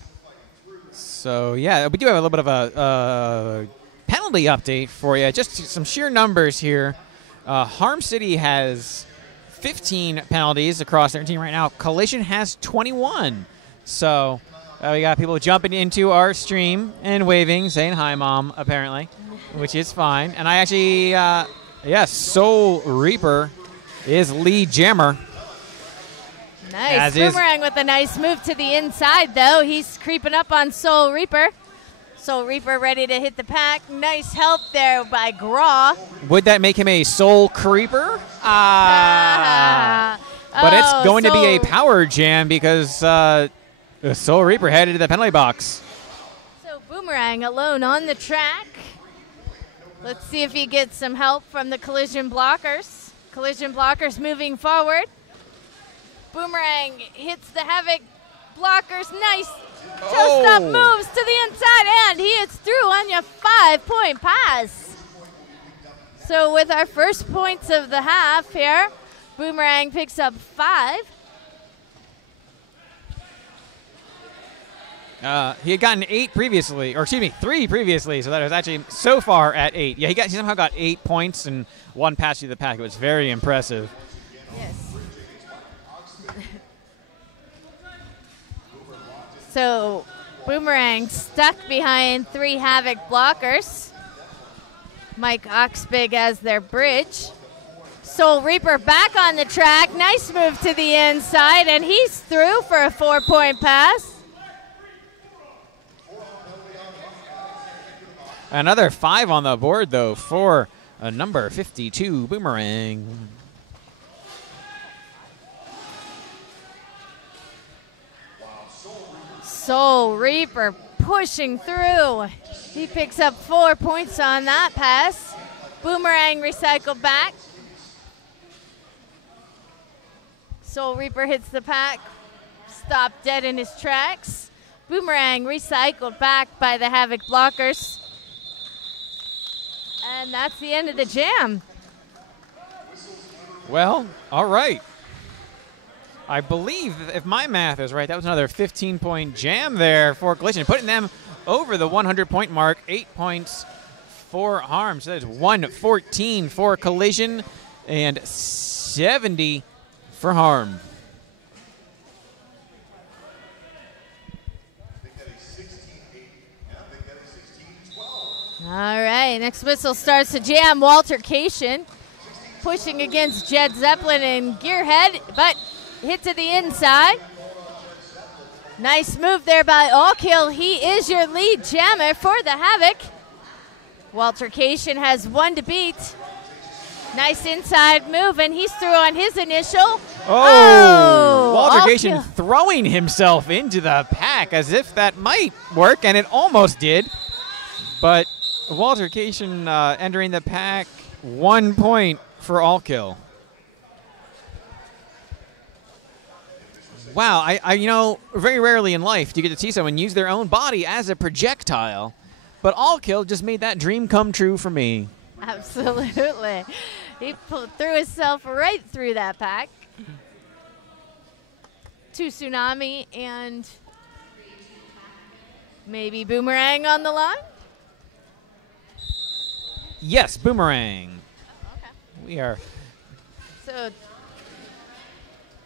So, yeah, we do have a little bit of a penalty update for you. Just some sheer numbers here. Harm City has 15 penalties across their team right now. Collision has 21. So, we got people jumping into our stream and waving, saying hi, Mom, apparently, which is fine. And I actually, yes, Soul Reaper is lead jammer. Nice. Boomerang with a nice move to the inside, though. He's creeping up on Soul Reaper. Soul Reaper ready to hit the pack. Nice help there by Graw. Would that make him a Soul Creeper? But it's going to be a power jam because the Soul Reaper headed to the penalty box. So Boomerang alone on the track. Let's see if he gets some help from the Collision blockers. Collision blockers moving forward. Boomerang hits the Havoc blockers. Nice just-up moves to the inside, and he hits through on your 5-point pass. So with our first points of the half here, Boomerang picks up 5. He had gotten 8 previously, or excuse me, 3 previously, so that was actually so far at 8. Yeah, he somehow got 8 points and 1 pass through the pack. It was very impressive. Yes. So Boomerang stuck behind 3 Havoc blockers. Mike Oxbig as their bridge. Soul Reaper back on the track. Nice move to the inside, and he's through for a 4-point pass. Another 5 on the board, though, for number 52, Boomerang. Soul Reaper pushing through. He picks up 4 points on that pass. Boomerang recycled back. Soul Reaper hits the pack. Stopped dead in his tracks. Boomerang recycled back by the Havoc blockers. And that's the end of the jam. Well, all right. I believe, if my math is right, that was another 15-point jam there for Collision, putting them over the 100-point mark. 8 points for Harm. So that's 114 for Collision and 70 for Harm. All right, next whistle starts the jam. Waltercation pushing against Jed Zeppelin and Gearhead, but hit to the inside. Nice move there by Allkill. He is your lead jammer for the Havoc. Waltercation has 1 to beat. Nice inside move, and he's through on his initial. Waltercation throwing himself into the pack as if that might work, and it almost did. But Waltercation entering the pack, 1 point for Allkill. Wow, I you know, very rarely in life do you get to see someone use their own body as a projectile, but Allkill just made that dream come true for me. Absolutely. He threw himself right through that pack. 2 Tsunami and maybe Boomerang on the line? Yes, Boomerang. Okay. We are. So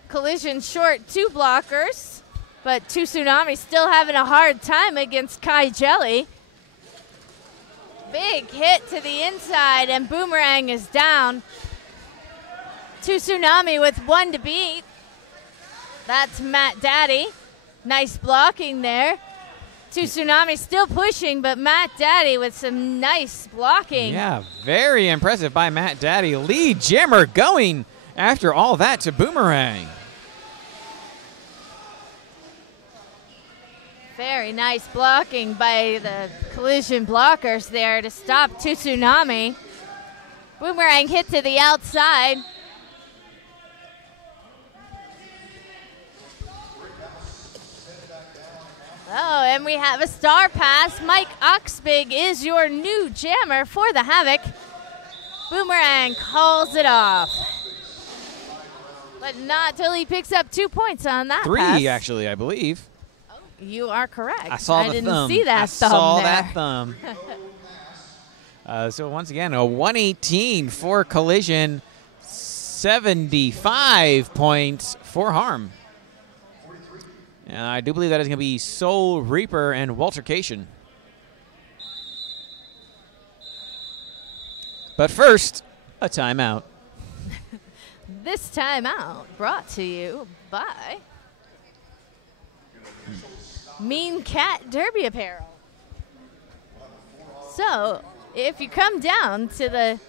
Collision short 2 blockers, but 2 Tsunami still having a hard time against Kai Jelly. Big hit to the inside, and Boomerang is down. 2 Tsunami with 1 to beat. That's Matt Daddy. Nice blocking there. 2 Tsunami still pushing, but Matt Daddy with some nice blocking. Yeah, very impressive by Matt Daddy. Lead jammer going after all that to Boomerang. Very nice blocking by the collision blockers there to stop Tsunami. Boomerang hit to the outside. Oh, and we have a star pass. Mike Oxbig is your new jammer for the Havoc. Boomerang calls it off. But not till he picks up 2 points on that 3, pass. actually, I believe. You are correct. I saw the didn't thumb. see that I thumb saw there. that thumb. So once again, a 118 for Collision, 75 points for Harm. And I do believe that is going to be Soul Reaper and Waltercation. But first, a timeout. This timeout brought to you by Mean Cat Derby Apparel. So, if you come down to the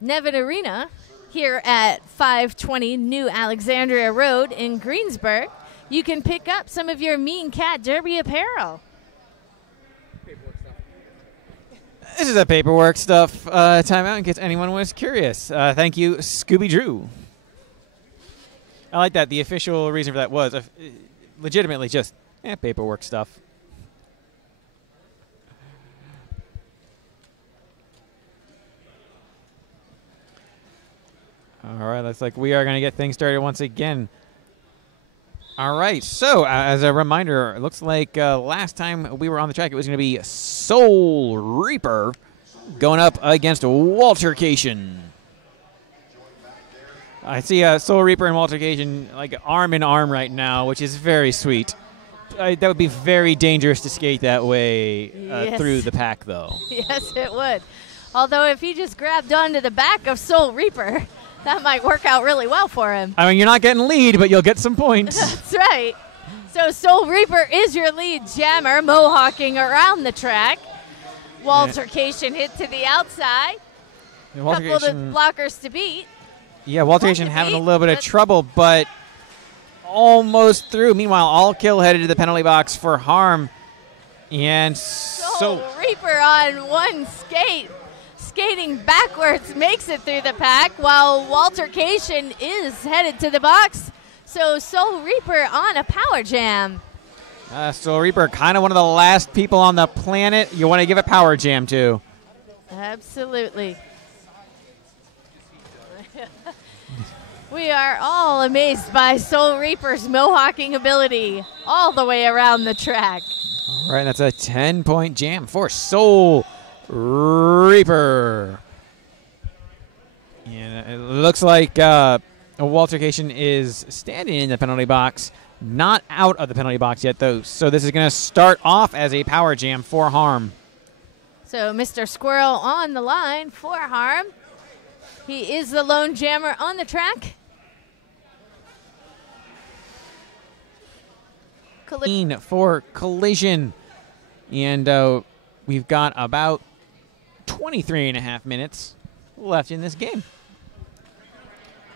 Nevin Arena here at 520 New Alexandria Road in Greensburg, you can pick up some of your Mean Cat Derby apparel. This is a paperwork stuff timeout in case anyone was curious. Thank you, Scooby Drew. I like that. The official reason for that was legitimately just paperwork stuff. All right, looks like we are going to get things started once again. All right, so as a reminder, it looks like last time we were on the track, it was going to be Soul Reaper going up against Waltercation. I see Soul Reaper and Waltercation like arm in arm right now, which is very sweet. That would be very dangerous to skate that way Yes. through the pack, though. Yes, it would. Although if he just grabbed onto the back of Soul Reaper, that might work out really well for him. I mean, you're not getting lead, but you'll get some points. That's right. So Soul Reaper is your lead jammer, mohawking around the track. Waltercation hit to the outside. Couple of blockers to beat. Yeah, Waltercation to having a beat, little bit of but- trouble, but almost through. Meanwhile, All Kill headed to the penalty box for Harm. And Soul so Reaper on one skate, skating backwards, makes it through the pack, while Waltercation is headed to the box. So Soul Reaper on a power jam. Soul Reaper, kind of one of the last people on the planet you want to give a power jam to. Absolutely. We are all amazed by Soul Reaper's mohawking ability all the way around the track. All right, that's a 10-point jam for Soul Reaper. And it looks like Waltercation is standing in the penalty box, not out of the penalty box yet, though. So this is going to start off as a power jam for Harm. So Mr. Squirrel on the line for Harm. He is the lone jammer on the track. For Collision. And we've got about 23 and a half minutes left in this game.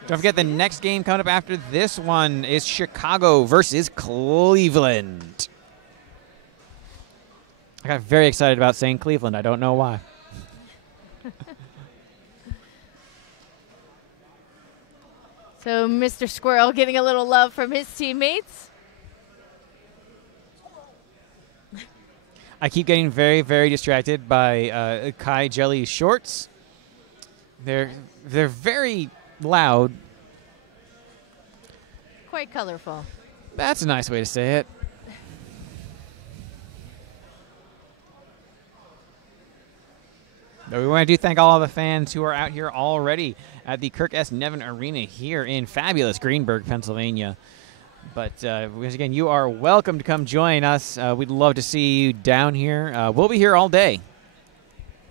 Don't forget the next game coming up after this one is Chicago versus Cleveland. I got very excited about saying Cleveland. I don't know why. So Mr. Squirrel getting a little love from his teammates. I keep getting very, very distracted by Kai Jelly shorts. They're very loud. Quite colorful. That's a nice way to say it. But we want to thank all of the fans who are out here already at the Kirk S. Nevin Arena here in fabulous Greenburgh, Pennsylvania. But once again, you are welcome to come join us. We'd love to see you down here. We'll be here all day.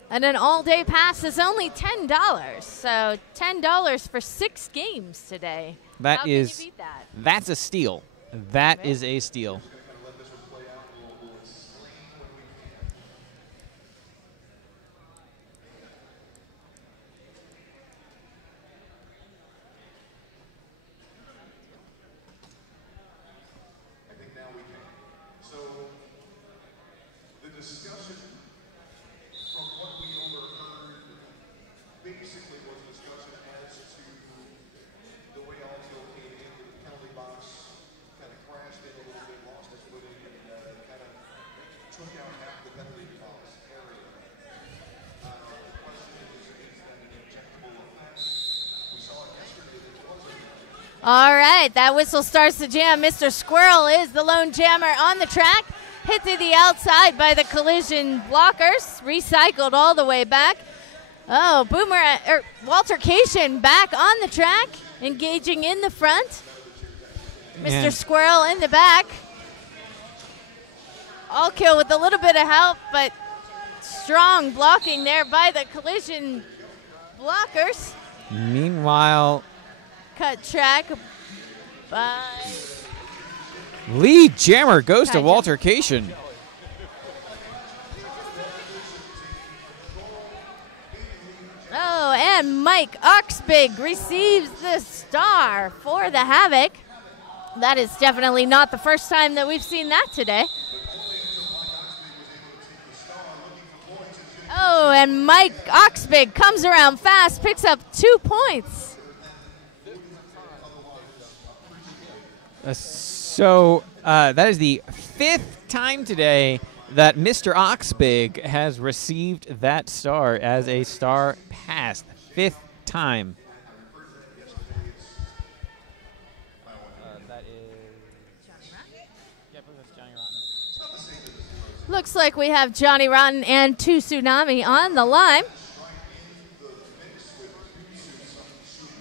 And an all-day pass is only $10. So $10 for 6 games today. That How is- can you beat that? That's a steal. That is a steal. discussion from what we overheard basically was a discussion as to the way Altio came in, the penalty box kind of crashed in a little bit, lost its footing, and kind of took out half the penalty box area. The question is that an injectable effect? We saw it yesterday that it wasn't. All right, that whistle starts the jam. Mr. Squirrel is the lone jammer on the track. Hit to the outside by the collision blockers. Recycled all the way back. Oh, Waltercation back on the track, engaging in the front. Mr. Squirrel in the back. All kill with a little bit of help, but strong blocking there by the collision blockers. Meanwhile, Cut track by lead jammer goes to Kai Waltercation. Oh, and Mike Oxbig receives the star for the Havoc. That is definitely not the first time that we've seen that today. Oh, and Mike Oxbig comes around fast, picks up 2 points. That is the 5th time today that Mr. Oxbig has received that star as a star pass. 5th time. That is Johnny Rotten. Looks like we have Johnny Rotten and 2 Tsunami on the line.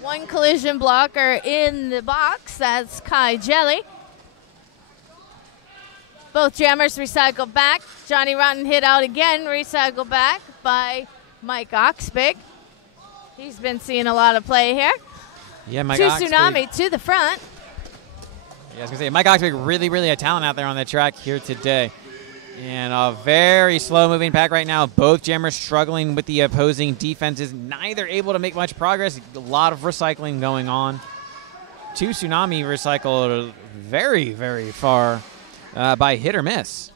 1 collision blocker in the box. That's Kai Jelly. Both jammers recycle back. Johnny Rotten hit out again, recycle back by Mike Oxbig. He's been seeing a lot of play here. Yeah, Mike 2 Oxbig. Tsunami to the front. Yeah, I was going to say, Mike Oxbig really a talent out there on the track here today. And a very slow-moving pack right now. Both jammers struggling with the opposing defenses. Neither able to make much progress. A lot of recycling going on. 2 Tsunami recycled very far by hit or miss.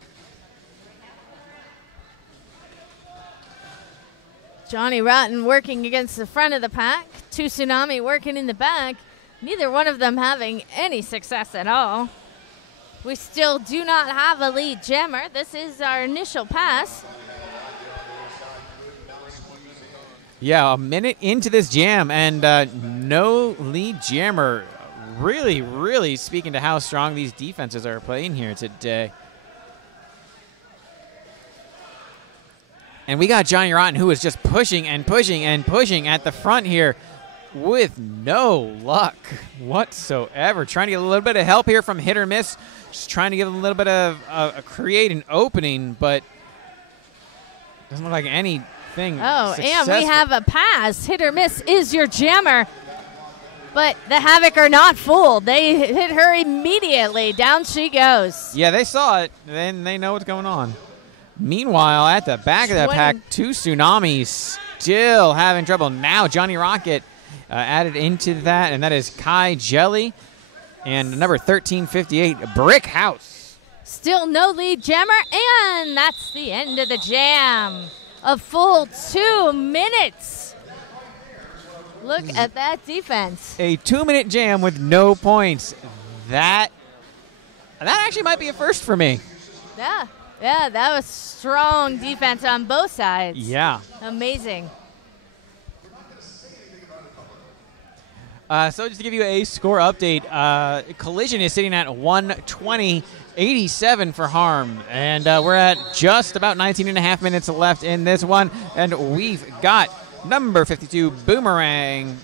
Johnny Rotten working against the front of the pack. 2 Tsunami working in the back. Neither one of them having any success at all. We still do not have a lead jammer. This is our initial pass. Yeah, a minute into this jam and no lead jammer. Really speaking to how strong these defenses are playing here today. And we got Johnny Rotten, who is just pushing at the front here with no luck whatsoever. Trying to get a little bit of help here from hit or miss. Just trying to give him a little bit of create an opening, but doesn't look like anything successful. And we have a pass. Hit or miss is your jammer. But the Havoc are not fooled. They hit her immediately. Down she goes. Yeah, they saw it. Then they know what's going on. Meanwhile, at the back of the pack, 2 Tsunamis still having trouble. Now Johnny Rocket added into that, and that is Kai Jelly. And number 1358, Brick House. Still no lead jammer, and that's the end of the jam. A full 2 minutes. Look at that defense. A 2-minute jam with no points. That actually might be a first for me. Yeah, that was strong defense on both sides. Yeah. Amazing. So just to give you a score update, Collision is sitting at 120-87 for Harm. And we're at just about 19 and a half minutes left in this one. And we've got number 52, Boomerang.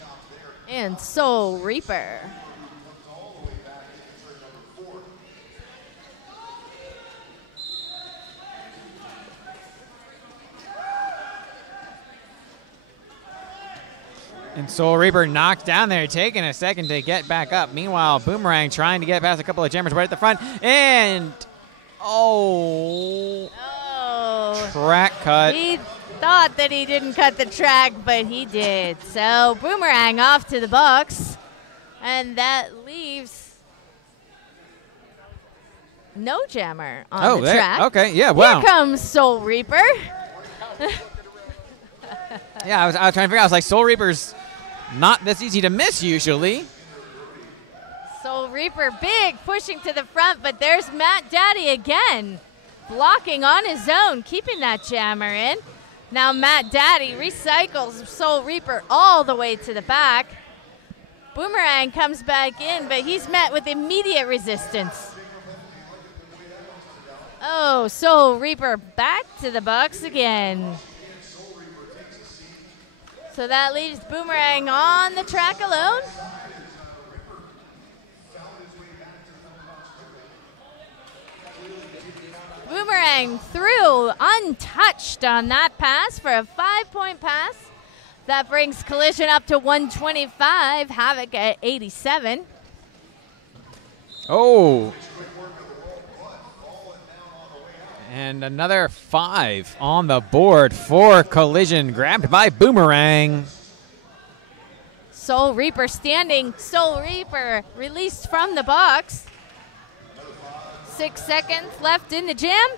And Soul Reaper. And Soul Reaper knocked down there, taking a second to get back up. Meanwhile, Boomerang trying to get past a couple of jammers right at the front. And, track cut. He thought that he didn't cut the track, but he did. So Boomerang off to the box. And that leaves no jammer on the there. track. Okay, yeah, wow. Here comes Soul Reaper. Yeah, I was trying to figure out. I was like, Soul Reaper's not this easy to miss usually. Soul Reaper big, pushing to the front, but there's Matt Daddy again, blocking on his own, keeping that jammer in. Now Matt Daddy recycles Soul Reaper all the way to the back. Boomerang comes back in, but he's met with immediate resistance. Oh, Soul Reaper back to the box again. So that leaves Boomerang on the track alone. Boomerang through untouched on that pass for a 5-point pass. That brings Collision up to 125, Havoc at 87. Oh. And another 5 on the board for Collision, grabbed by Boomerang. Soul Reaper standing. Soul Reaper released from the box. 6 seconds left in the jam.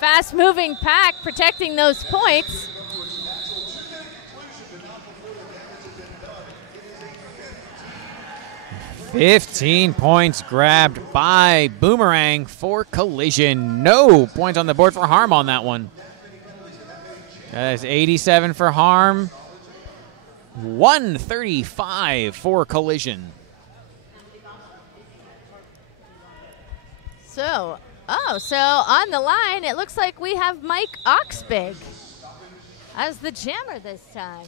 Fast moving pack protecting those points. $15 points grabbed by Boomerang for Collision. No points on the board for Harm on that one. That is 87 for Harm. 135 for Collision. So on the line, it looks like we have Mike Oxbig as the jammer this time.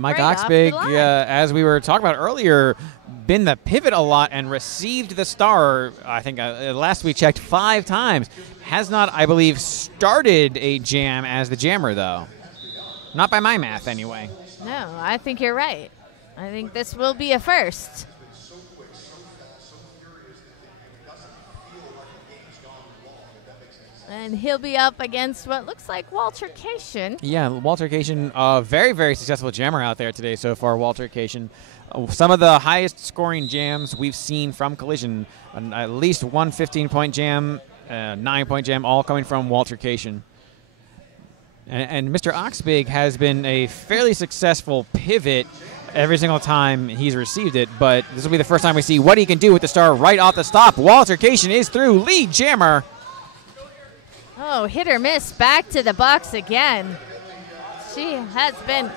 Mike Right off Oxbig, the line. as we were talking about earlier, been the pivot a lot and received the star, I think last we checked 5 times. Has not, I believe, started a jam as the jammer, though. Not by my math, anyway. No, I think you're right. I think this will be a first. And he'll be up against what looks like Walter Cation. Yeah, Walter Cation, very, very successful jammer out there today so far, Walter Cation. Some of the highest scoring jams we've seen from Collision, at least one 15-point jam, 9-point jam, all coming from Walter Cation. And Mr. Oxbig has been a fairly successful pivot every single time he's received it, but this will be the first time we see what he can do with the star right off the stop. Walter Cation is through, lead jammer. Oh, hit or miss, back to the box again. She has been. Yeah,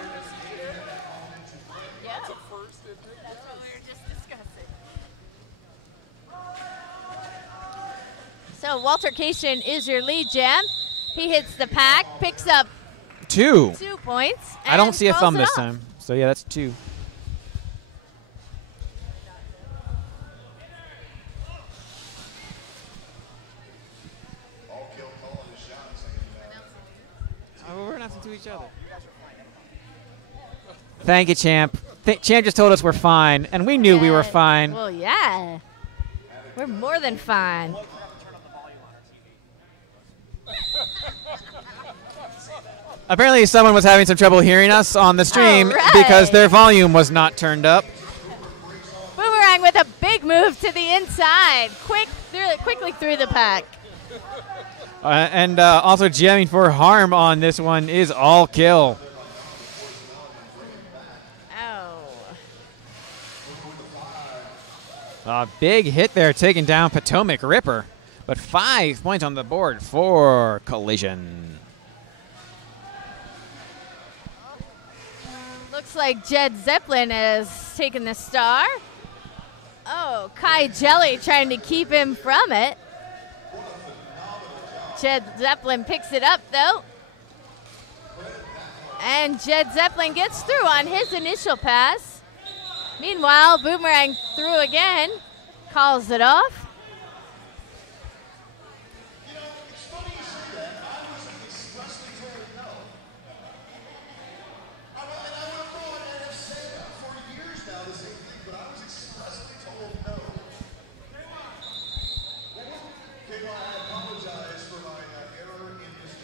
that's what we were just discussing. So Walter Cation is your lead jam. He hits the pack, picks up 2. 2 points. I don't and see a calls thumb it this off. time. So, yeah, that's 2. We're announcing to each other. Thank you, Champ. Champ just told us we're fine, and we knew we were fine. Well, yeah. We're more than fine. Apparently, someone was having some trouble hearing us on the stream All right. because their volume was not turned up. Boomerang with a big move to the inside. Quickly through the pack. And also jamming for Harm on this one is All Kill. Oh. A big hit there, taking down Potomac Ripper. But 5 points on the board for Collision. Looks like Jed Zeppelin has taken the star. Oh, Kai Jelly trying to keep him from it. Jed Zeppelin picks it up, though. And Jed Zeppelin gets through on his initial pass. Meanwhile, Boomerang through again. Calls it off.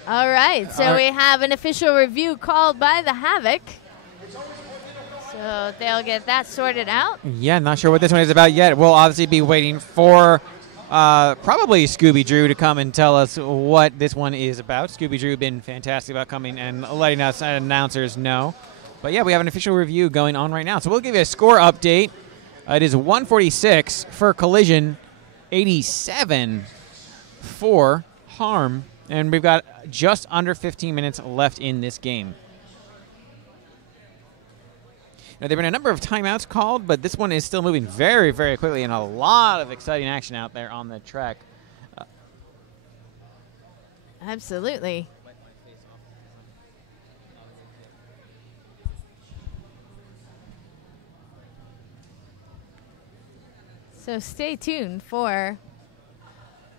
All right, so we have an official review called by the Havoc. So they'll get that sorted out. Yeah, not sure what this one is about yet. We'll obviously be waiting for probably Scooby Drew to come and tell us what this one is about. Scooby Drew been fantastic about coming and letting us announcers know. But yeah, we have an official review going on right now. So we'll give you a score update. It is 146 for Collision, 87 for Harm, and we've got just under 15 minutes left in this game. Now, there have been a number of timeouts called, but this one is still moving very, very quickly, and a lot of exciting action out there on the track. Absolutely. So stay tuned for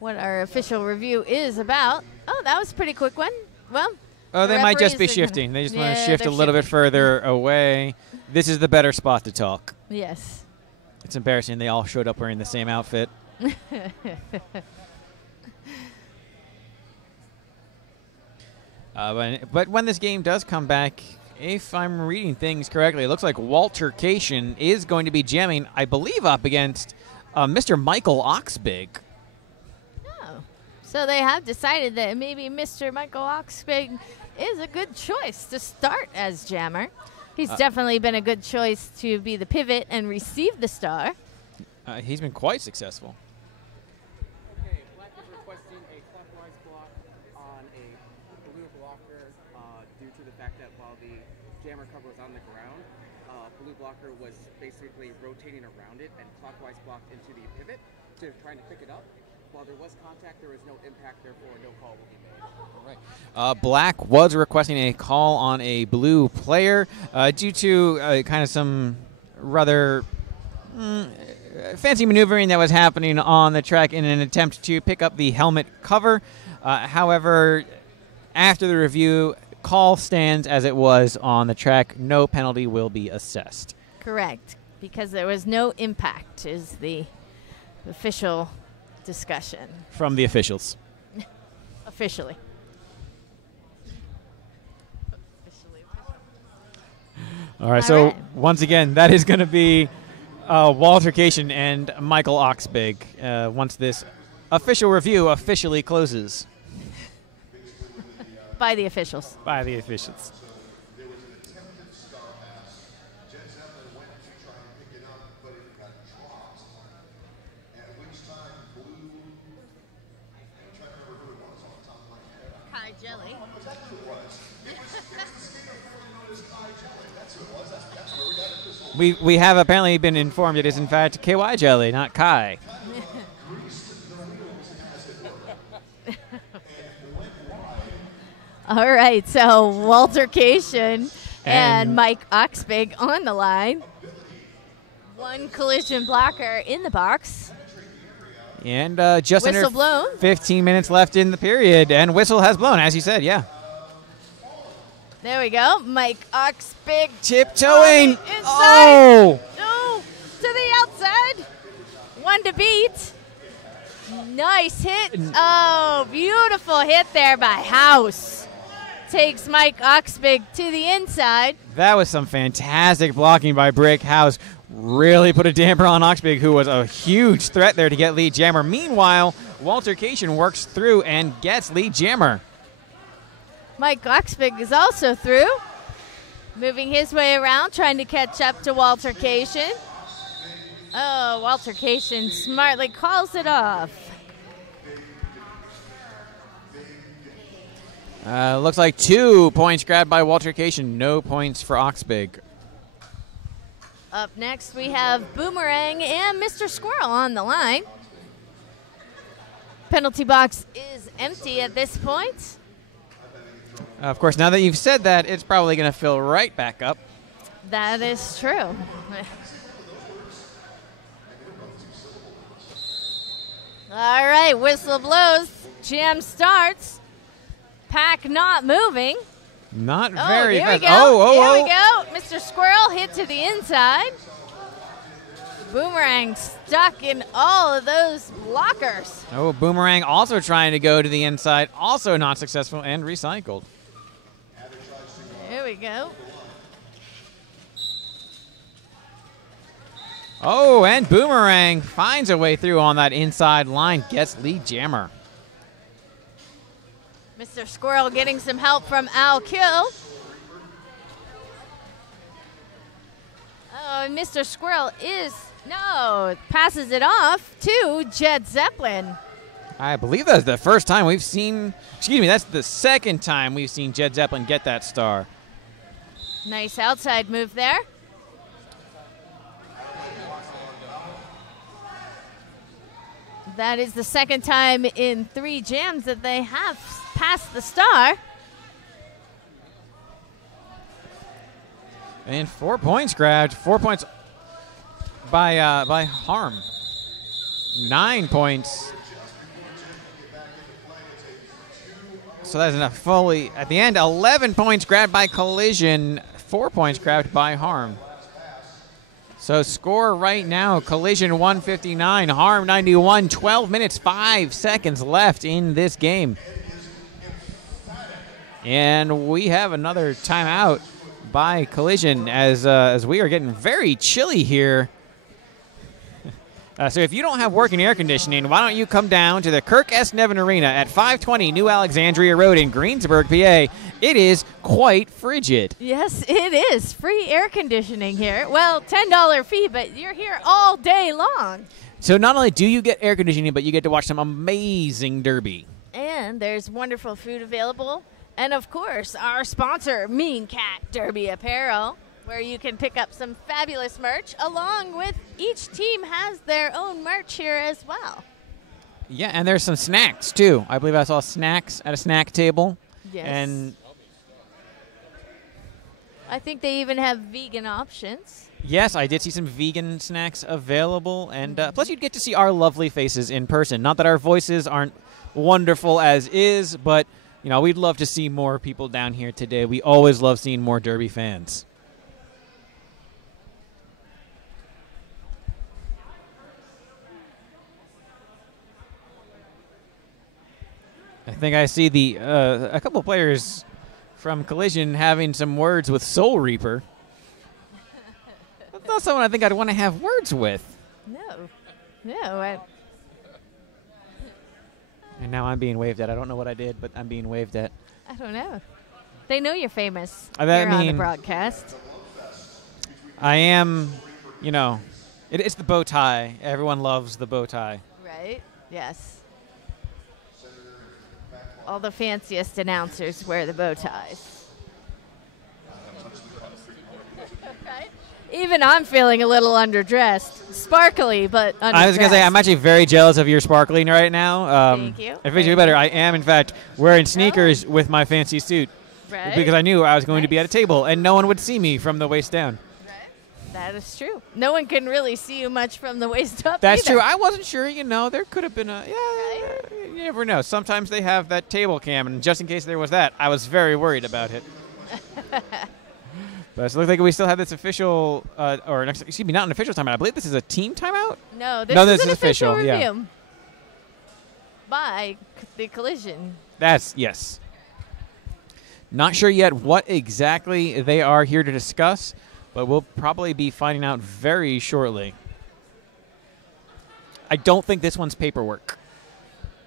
what our official review is about. Oh, that was a pretty quick one. Well, Oh, the they might just be referees are gonna- shifting. They just want to Yeah, shift a they're little bit shifting. further away. This is the better spot to talk. Yes. It's embarrassing. They all showed up wearing the same outfit. But when this game does come back, if I'm reading things correctly, it looks like Waltercation is going to be jamming, I believe, up against Mr. Michael Oxbig. Oh. So they have decided that maybe Mr. Michael Oxbig is a good choice to start as jammer. He's definitely been a good choice to be the pivot and receive the star. He's been quite successful. Okay, Black is requesting a clockwise block on a blue blocker due to the fact that while the jammer cover was on the ground, blue blocker was basically rotating around it and clockwise blocked into the pivot to trying to pick it up. While there was contact, there was no impact, therefore no call will be made. Black was requesting a call on a blue player due to kind of some rather fancy maneuvering that was happening on the track in an attempt to pick up the helmet cover. However, after the review, call stands as it was on the track. No penalty will be assessed. Correct. Because there was no impact is the official discussion. From the officials. Officially. All right, All so right. once again, that is going to be Waltercation and Michael Oxbig once this official review officially closes By the officials. by the officials. There was an attempted star pass. Jen Zeppelin went to try and pick it up, but it got dropped. At which time, Blue, I'm trying to remember who it was off the top of my head. Kai Jelly. Was that who it was? It was the skater formerly known as Kai Jelly. That's who it was. That's where we got it this whole We have apparently been informed it is in fact KY Jelly, not Kai. All right, so Waltercation and Mike Oxbig on the line. One collision blocker in the box. And just Whistle under blown. 15 minutes left in the period, and whistle has blown, as you said, yeah. There we go. Mike Oxbig. Tiptoeing. Inside. Oh! Oh, to the outside. One to beat. Nice hit. Oh, beautiful hit there by House. Takes Mike Oxbig to the inside. That was some fantastic blocking by Brick House. Really put a damper on Oxbig, who was a huge threat there to get lead jammer. Meanwhile, Waltercation works through and gets lead jammer. Mike Oxbig is also through. Moving his way around, trying to catch up to Waltercation. Oh, Waltercation smartly calls it off. Looks like 2 points grabbed by Waltercation. No points for Oxbig. Up next, we have Boomerang and Mr. Squirrel on the line. Penalty box is empty at this point. Of course, now that you've said that, it's probably going to fill right back up. That is true. All right, whistle blows. Jam starts. Pack not moving. Not Oh, very here fast. we go. Oh. Here we go. Mr. Squirrel hit to the inside. Boomerang stuck in all of those blockers. Oh, Boomerang also trying to go to the inside. Also not successful and recycled. Here we go. Oh, and Boomerang finds a way through on that inside line, gets lead jammer. Mr. Squirrel getting some help from Al Kill. Oh, and Mr. Squirrel passes it off to Jed Zeppelin. I believe that's the first time we've seen, that's the second time we've seen Jed Zeppelin get that star. Nice outside move there. That is the second time in 3 jams that they have passed the star. And 4 points grabbed. 4 points by Harm. 9 points. So that's enough fully. At the end, 11 points grabbed by Collision. 4 points grabbed by Harm. So score right now, Collision 159, Harm 91, 12 minutes, 5 seconds left in this game. And we have another timeout by Collision as we are getting very chilly here. So if you don't have working air conditioning, why don't you come down to the Kirk S. Nevin Arena at 520 New Alexandria Road in Greensburg, PA. It is quite frigid. Yes, it is. Free air conditioning here. Well, $10 fee, but you're here all day long. So not only do you get air conditioning, but you get to watch some amazing derby. And there's wonderful food available. And, of course, our sponsor, Mean Cat Derby Apparel, where you can pick up some fabulous merch, along with each team has their own merch here as well. Yeah, and there's some snacks, too. I believe I saw snacks at a snack table. Yes. And I think they even have vegan options. yes, I did see some vegan snacks available. And plus, you'd get to see our lovely faces in person. Not that our voices aren't wonderful as is, but, we'd love to see more people down here today. We always love seeing more Derby fans. I think I see a couple players from Collision having some words with Soul Reaper. That's not someone I think I'd want to have words with. No. And now I'm being waved at. I don't know what I did, but I'm being waved at. I don't know. They know you're famous I here on the mean- broadcast. I am, it's the bow tie. Everyone loves the bow tie. Right? Yes. All the fanciest announcers wear the bow ties. Right? Even I'm feeling a little underdressed. Sparkly, but underdressed. I was going to say, I'm actually very jealous of your sparkling right now. Thank you. It makes you better. I am, in fact, wearing sneakers with my fancy suit. Right? Because I knew I was going to be at a table and no one would see me from the waist down. That is true. No one can really see you much from the waist up. That's either. true. I wasn't sure, there could have been you never know. Sometimes they have that table cam, and just in case there was that, I was very worried about it. But it looks like we still have this official, not an official timeout. I believe this is a team timeout? No, this No, is this an is official, review yeah. by the Collision. Yes. Not sure yet what exactly they are here to discuss, but we'll probably be finding out very shortly. I don't think this one's paperwork.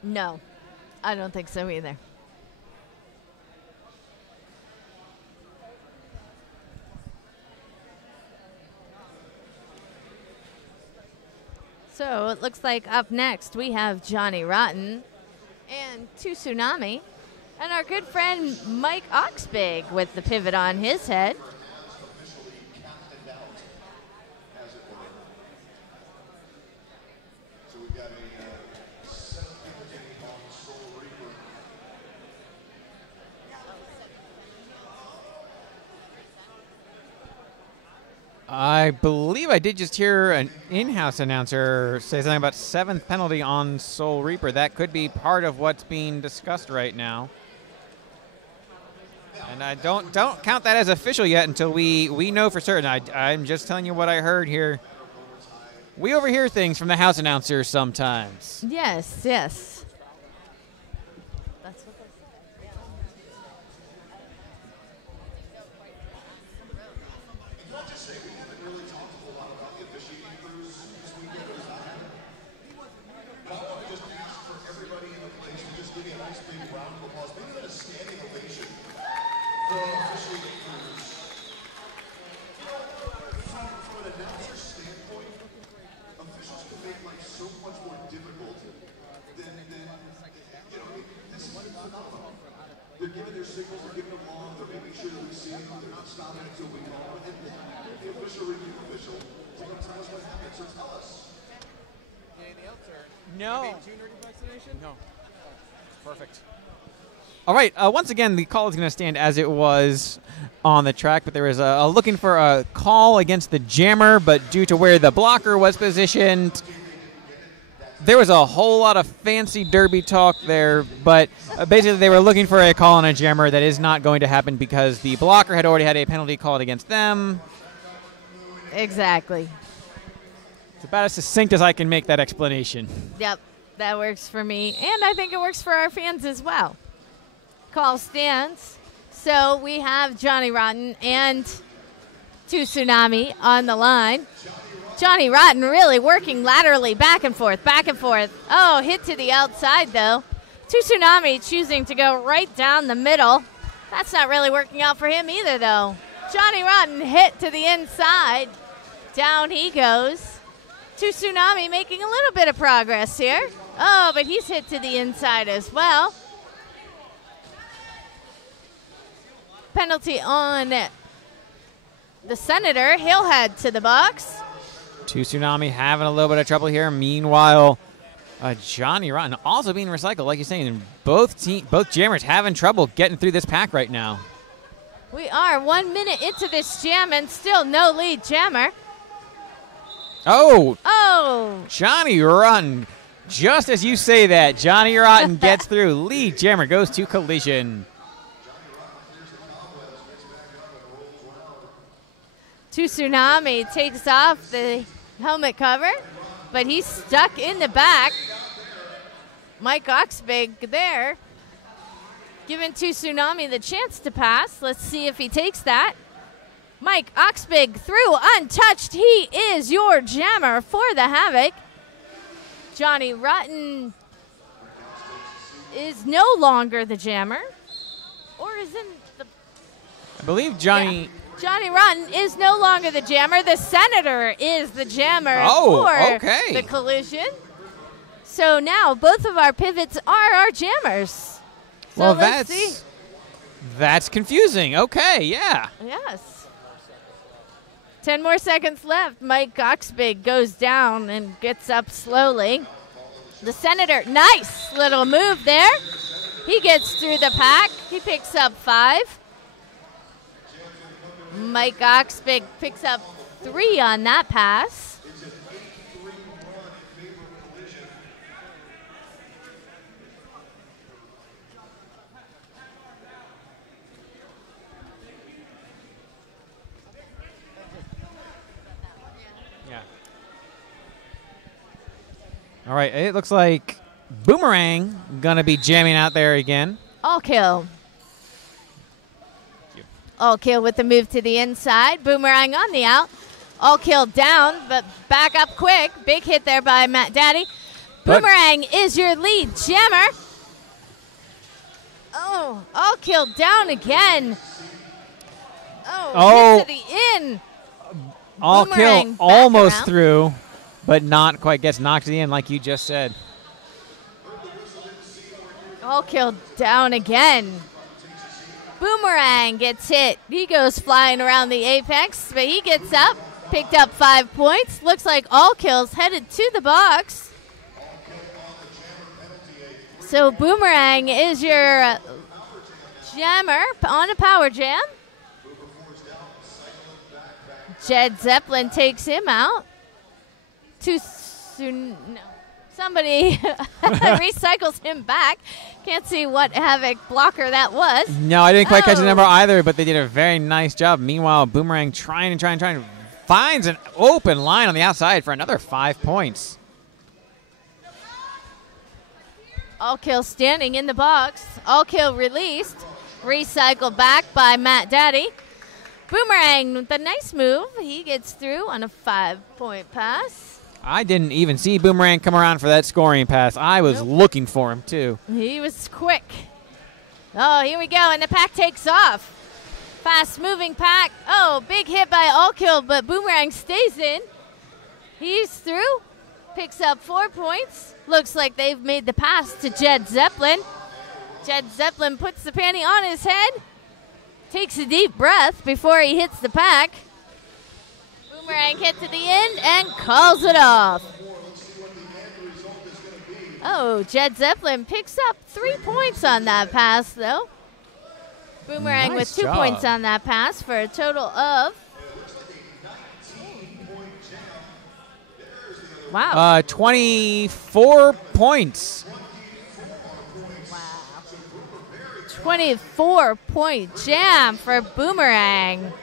No, I don't think so either. So it looks like up next we have Johnny Rotten and Two Tsunami and our good friend Mike Oxbig with the pivot on his head. So we've got a set penalty on Soul Reaper. I believe I did just hear an in-house announcer say something about 7th penalty on Soul Reaper. That could be part of what's being discussed right now. And I don't count that as official yet until we know for certain. I'm just telling you what I heard here. We overhear things from the house announcer sometimes. Yes. That's what they said. Can I just say, we haven't really talked a whole lot about the officiating crews signals are getting along. They're making sure that we see them. They're not stopping until we call. And the official review official is going to tell us what happened. So tell us. Anything else, or No. junior vaccination? No. Perfect. All right. Once again, the call is going to stand as it was on the track, but there was a looking for a call against the jammer, but due to where the blocker was positioned, there was a whole lot of fancy derby talk there, but basically they were looking for a call on a jammer. That is not going to happen because the blocker had already had a penalty called against them. Exactly. It's about as succinct as I can make that explanation. Yep, that works for me, and I think it works for our fans as well. Call stands. So we have Johnny Rotten and 2 Tsunami on the line. Johnny Rotten really working laterally back and forth, back and forth. Oh, hit to the outside, though. 2 Tsunami choosing to go right down the middle. That's not really working out for him either, though. Johnny Rotten hit to the inside. Down he goes. 2 Tsunami making a little bit of progress here. Oh, but he's hit to the inside as well. Penalty on the Senator. He'll head to the box. 2 Tsunami having a little bit of trouble here. Meanwhile, Johnny Rotten also being recycled, like you're saying. Both jammers having trouble getting through this pack right now. We are 1 minute into this jam and still no lead jammer. Oh, Johnny Rotten. Just as you say that, Johnny Rotten gets through. Lead jammer goes to collision. 2 Tsunami takes off the helmet cover, but he's stuck in the back. Mike Oxbig there, giving 2 Tsunami the chance to pass. Let's see if he takes that. Mike Oxbig through untouched. He is your jammer for the Havoc. Johnny Rotten is no longer the jammer, or isn't the... I believe Johnny... Yeah. Johnny Rotten is no longer the jammer. The Senator is the jammer for the collision. So now both of our pivots are our jammers. So well, let's see. That's confusing. Okay, yeah. Yes. 10 more seconds left. Mike Oxbig goes down and gets up slowly. The Senator, nice little move there. He gets through the pack. He picks up 5. Mike Oxbig picks up 3 on that pass. Yeah. All right, it looks like Boomerang gonna be jamming out there again. All kill. All kill with the move to the inside. Boomerang on the out. All kill down, but back up quick. Big hit there by Matt Daddy. Boomerang is your lead jammer. Oh, all kill down again. Oh, hit to the in. All Boomerang kill back almost around. through, but not quite. Gets knocked in, like you just said. All kill down again. Boomerang gets hit. He goes flying around the apex, but he gets up, picked up 5 points. Looks like all kills headed to the box. So Boomerang is your jammer on a power jam. Jed Zeppelin takes him out. Too soon. No. Somebody recycles him back. Can't see what Havoc blocker that was. No, I didn't quite catch the number either, but they did a very nice job. Meanwhile, Boomerang trying, finds an open line on the outside for another 5 points. All kill standing in the box. All kill released. Recycled back by Matt Daddy. Boomerang with a nice move. He gets through on a 5-point pass. I didn't even see Boomerang come around for that scoring pass. I was looking for him, too. He was quick. Oh, here we go, and the pack takes off. Fast-moving pack. Oh, big hit by All Kill, but Boomerang stays in. He's through. Picks up 4 points. Looks like they've made the pass to Jed Zeppelin. Jed Zeppelin puts the panty on his head, takes a deep breath before he hits the pack. Boomerang hit to the end and calls it off. Oh, Jed Zeppelin picks up 3 points on that pass, though. Boomerang Nice with 2 job. points on that pass for a total of... Wow. 24 points. 24-point jam for Boomerang.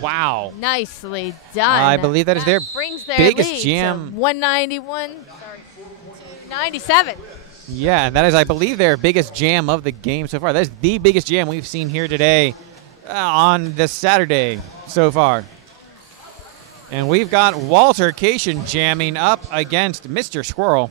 Wow. Nicely done. I believe that is their brings their biggest lead jam. to 191, to 97. Yeah, and that is, I believe, their biggest jam of the game so far. That is the biggest jam we've seen here today on this Saturday so far. And we've got Walter Cation jamming up against Mr. Squirrel.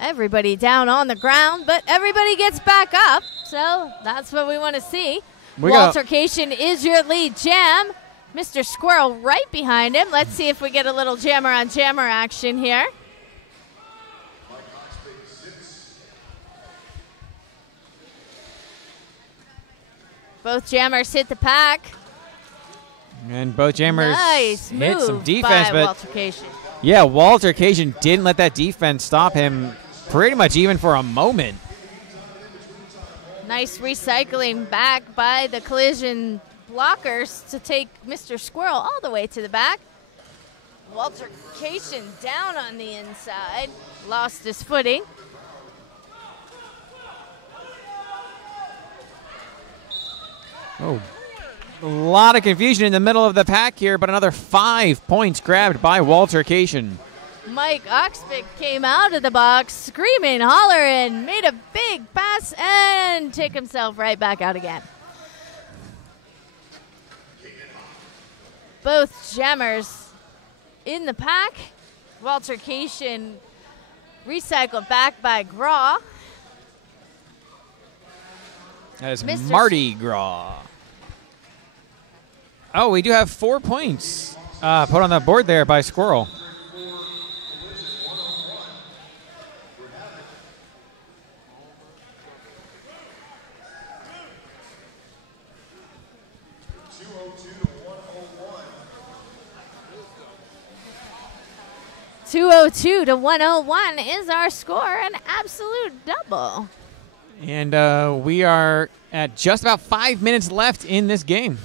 Everybody down on the ground, but everybody gets back up, so that's what we want to see. Walter Cation is your lead jam. Mr. Squirrel right behind him. Let's see if we get a little jammer on jammer action here. Both jammers hit the pack. And both jammers Nice hit move some defense, by but Walter Cation. yeah, Walter Cation didn't let that defense stop him pretty much even for a moment. Nice recycling back by the collision blockers to take Mr. Squirrel all the way to the back. Walter Cation down on the inside, lost his footing. Oh, a lot of confusion in the middle of the pack here, but another 5 points grabbed by Walter Cation. Mike Oxpick came out of the box screaming, hollering, made a big pass, and took himself right back out again. Both jammers in the pack. Walter Cation recycled back by Graw. That is Mr. Mardi Gras. Oh, we do have 4 points put on the board there by Squirrel. .202 to 101 is our score, an absolute double. And we are at just about 5 minutes left in this game.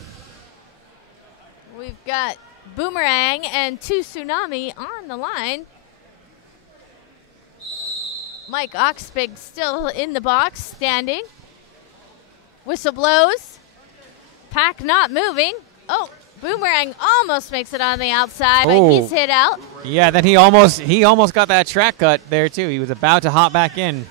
We've got Boomerang and 2 Tsunami on the line. Mike Oxpig still in the box, standing. Whistle blows. Pack not moving. Oh, Boomerang almost makes it on the outside, but Oh. he's hit out. Yeah, then he almost got that track cut there too. He was about to hop back in.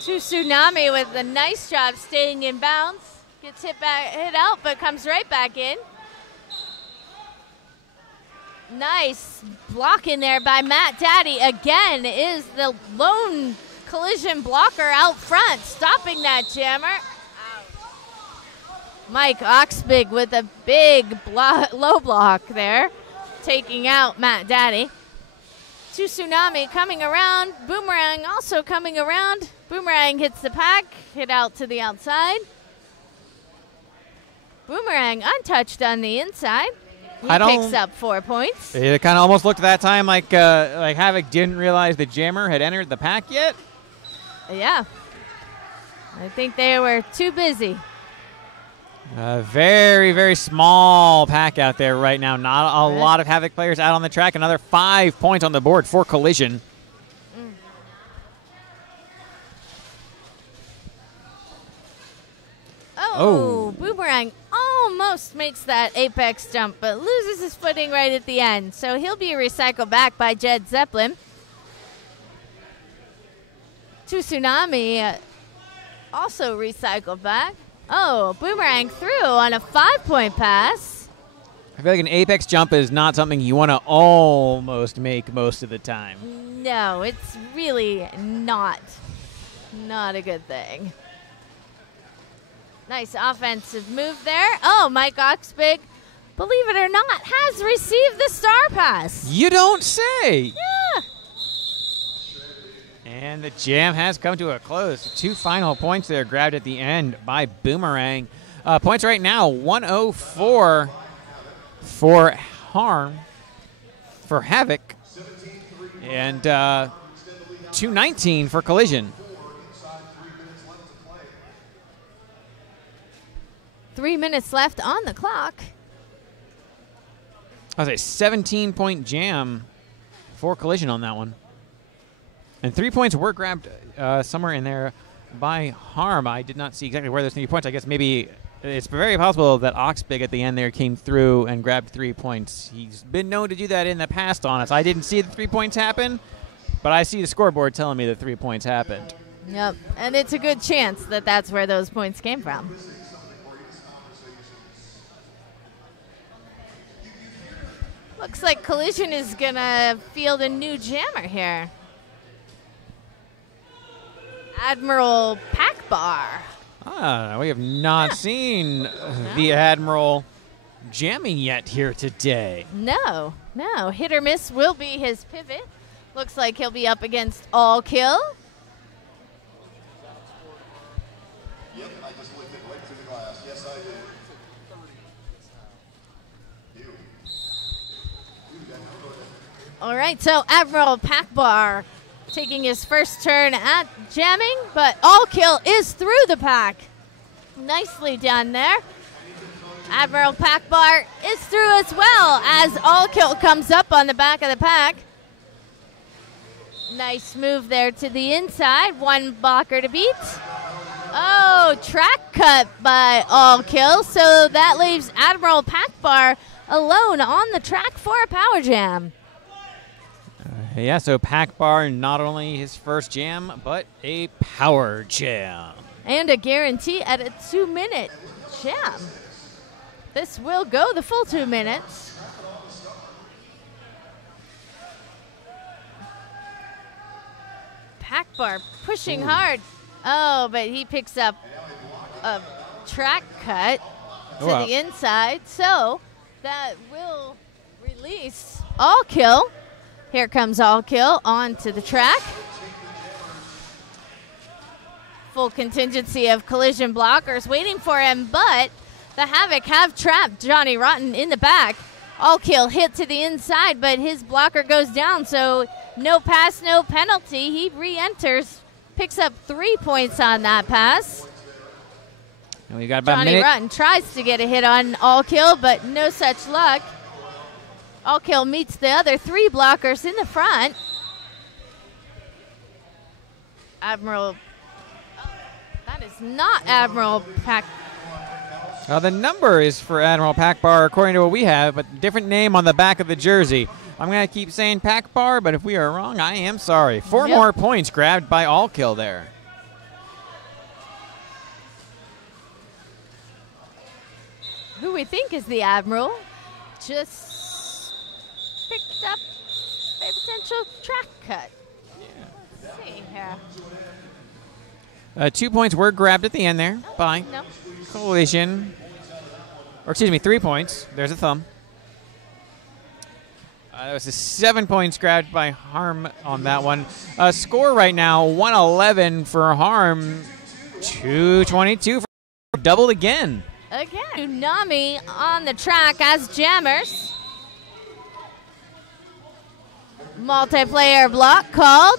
2 Tsunami with a nice job staying in bounds. Gets hit out, but comes right back in. Nice block in there by Matt Daddy. Again, is the lone collision blocker out front, stopping that jammer. Mike Oxbig with a big low block there, taking out Matt Daddy. 2 Tsunami coming around. Boomerang also coming around. Boomerang hits the pack, hit out to the outside. Boomerang untouched on the inside. He picks up 4 points. It kind of almost looked that time like Havoc didn't realize the jammer had entered the pack yet. Yeah. I think they were too busy. A very, very small pack out there right now. Not a lot of Havoc players out on the track. Another 5 points on the board for Collision. Oh, Boomerang almost makes that apex jump, but loses his footing right at the end. So he'll be recycled back by Jed Zeppelin. 2 Tsunami also recycled back. Oh, Boomerang through on a 5-point pass. I feel like an apex jump is not something you want to almost make most of the time. No, it's really not a good thing. Nice offensive move there. Oh, Mike Oxbig, believe it or not, has received the star pass. You don't say. Yeah. And the jam has come to a close. 2 final points there grabbed at the end by Boomerang. Points right now, 104 for Harm, for Havoc, and 219 for Collision. 3 minutes left on the clock. I was a 17-point jam for Collision on that one. And 3 points were grabbed somewhere in there by Harm. I did not see exactly where those 3 points. I guess maybe it's very possible that Oxbig at the end there came through and grabbed 3 points. He's been known to do that in the past on us. I didn't see the 3 points happen, but I see the scoreboard telling me that 3 points happened. Yep, and it's a good chance that that's where those points came from. Looks like Collision is going to field a new jammer here. Admiral Packbar. We have not seen the Admiral jamming yet here today. No. Hit or miss will be his pivot. Looks like he'll be up against All Kill. Yep, I just looked it right through the glass. Yes, I did. All right, so Admiral Packbar taking his first turn at jamming, but All Kill is through the pack. Nicely done there. Admiral Packbar is through as well as All Kill comes up on the back of the pack. Nice move there to the inside. 1 blocker to beat. Oh, track cut by All Kill, so that leaves Admiral Packbar alone on the track for a power jam. Yeah, so Packbar, not only his first jam, but a power jam. And a guarantee at a 2-minute jam. This will go the full 2 minutes. Packbar pushing hard. Oh, but he picks up a track cut to the inside. So that will release All Kill. Here comes All Kill onto the track. Full contingency of Collision blockers waiting for him, but the Havoc have trapped Johnny Rotten in the back. All Kill hit to the inside, but his blocker goes down, so no pass, no penalty. He re-enters, picks up 3 points on that pass. And we got about Johnny a minute. Rotten tries to get a hit on All Kill, but no such luck. All Kill meets the other 3 blockers in the front. Admiral. That is not Admiral Pack. The number is for Admiral Packbar according to what we have, but different name on the back of the jersey. I'm going to keep saying Packbar, but if we are wrong, I am sorry. 4 more points grabbed by All Kill there. Who we think is the Admiral just picked up a potential track cut. Let's see here. 2 points were grabbed at the end there by Collision. Or excuse me, 3 points. There's a thumb. That was 7 points grabbed by Harm on that one. Score right now, 111 for Harm, 222 for doubled again. Tsunami on the track as jammers. Multiplayer block called.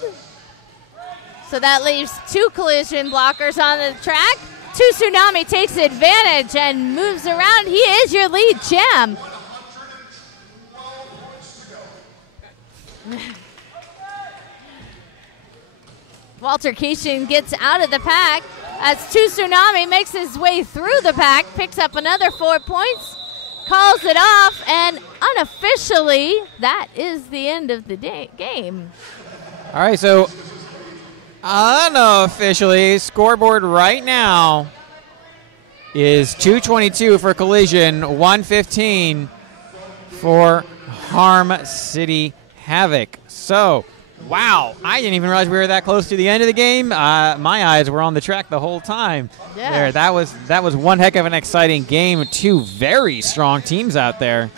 So that leaves 2 Collision blockers on the track. 2 Tsunami takes advantage and moves around. He is your lead jam. Walter Keeshan gets out of the pack as 2 Tsunami makes his way through the pack, picks up another 4 points, calls it off, and unofficially, that is the end of the game. All right, so unofficially, scoreboard right now is 222 for Collision, 115 for Harm City Havoc. So, wow, I didn't even realize we were that close to the end of the game. My eyes were on the track the whole time. Yeah. There, that was one heck of an exciting game. 2 very strong teams out there.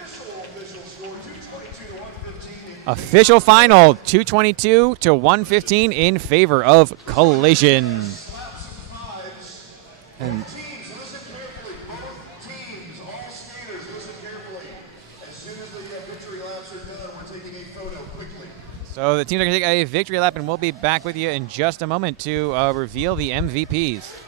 Official final, 222 to 115 in favor of Collision. And Teams, listen carefully. Both teams, all skaters, listen carefully. As soon as the victory laps are done, we're taking a photo quickly. so the teams are going to take a victory lap, and we'll be back with you in just a moment to reveal the MVPs.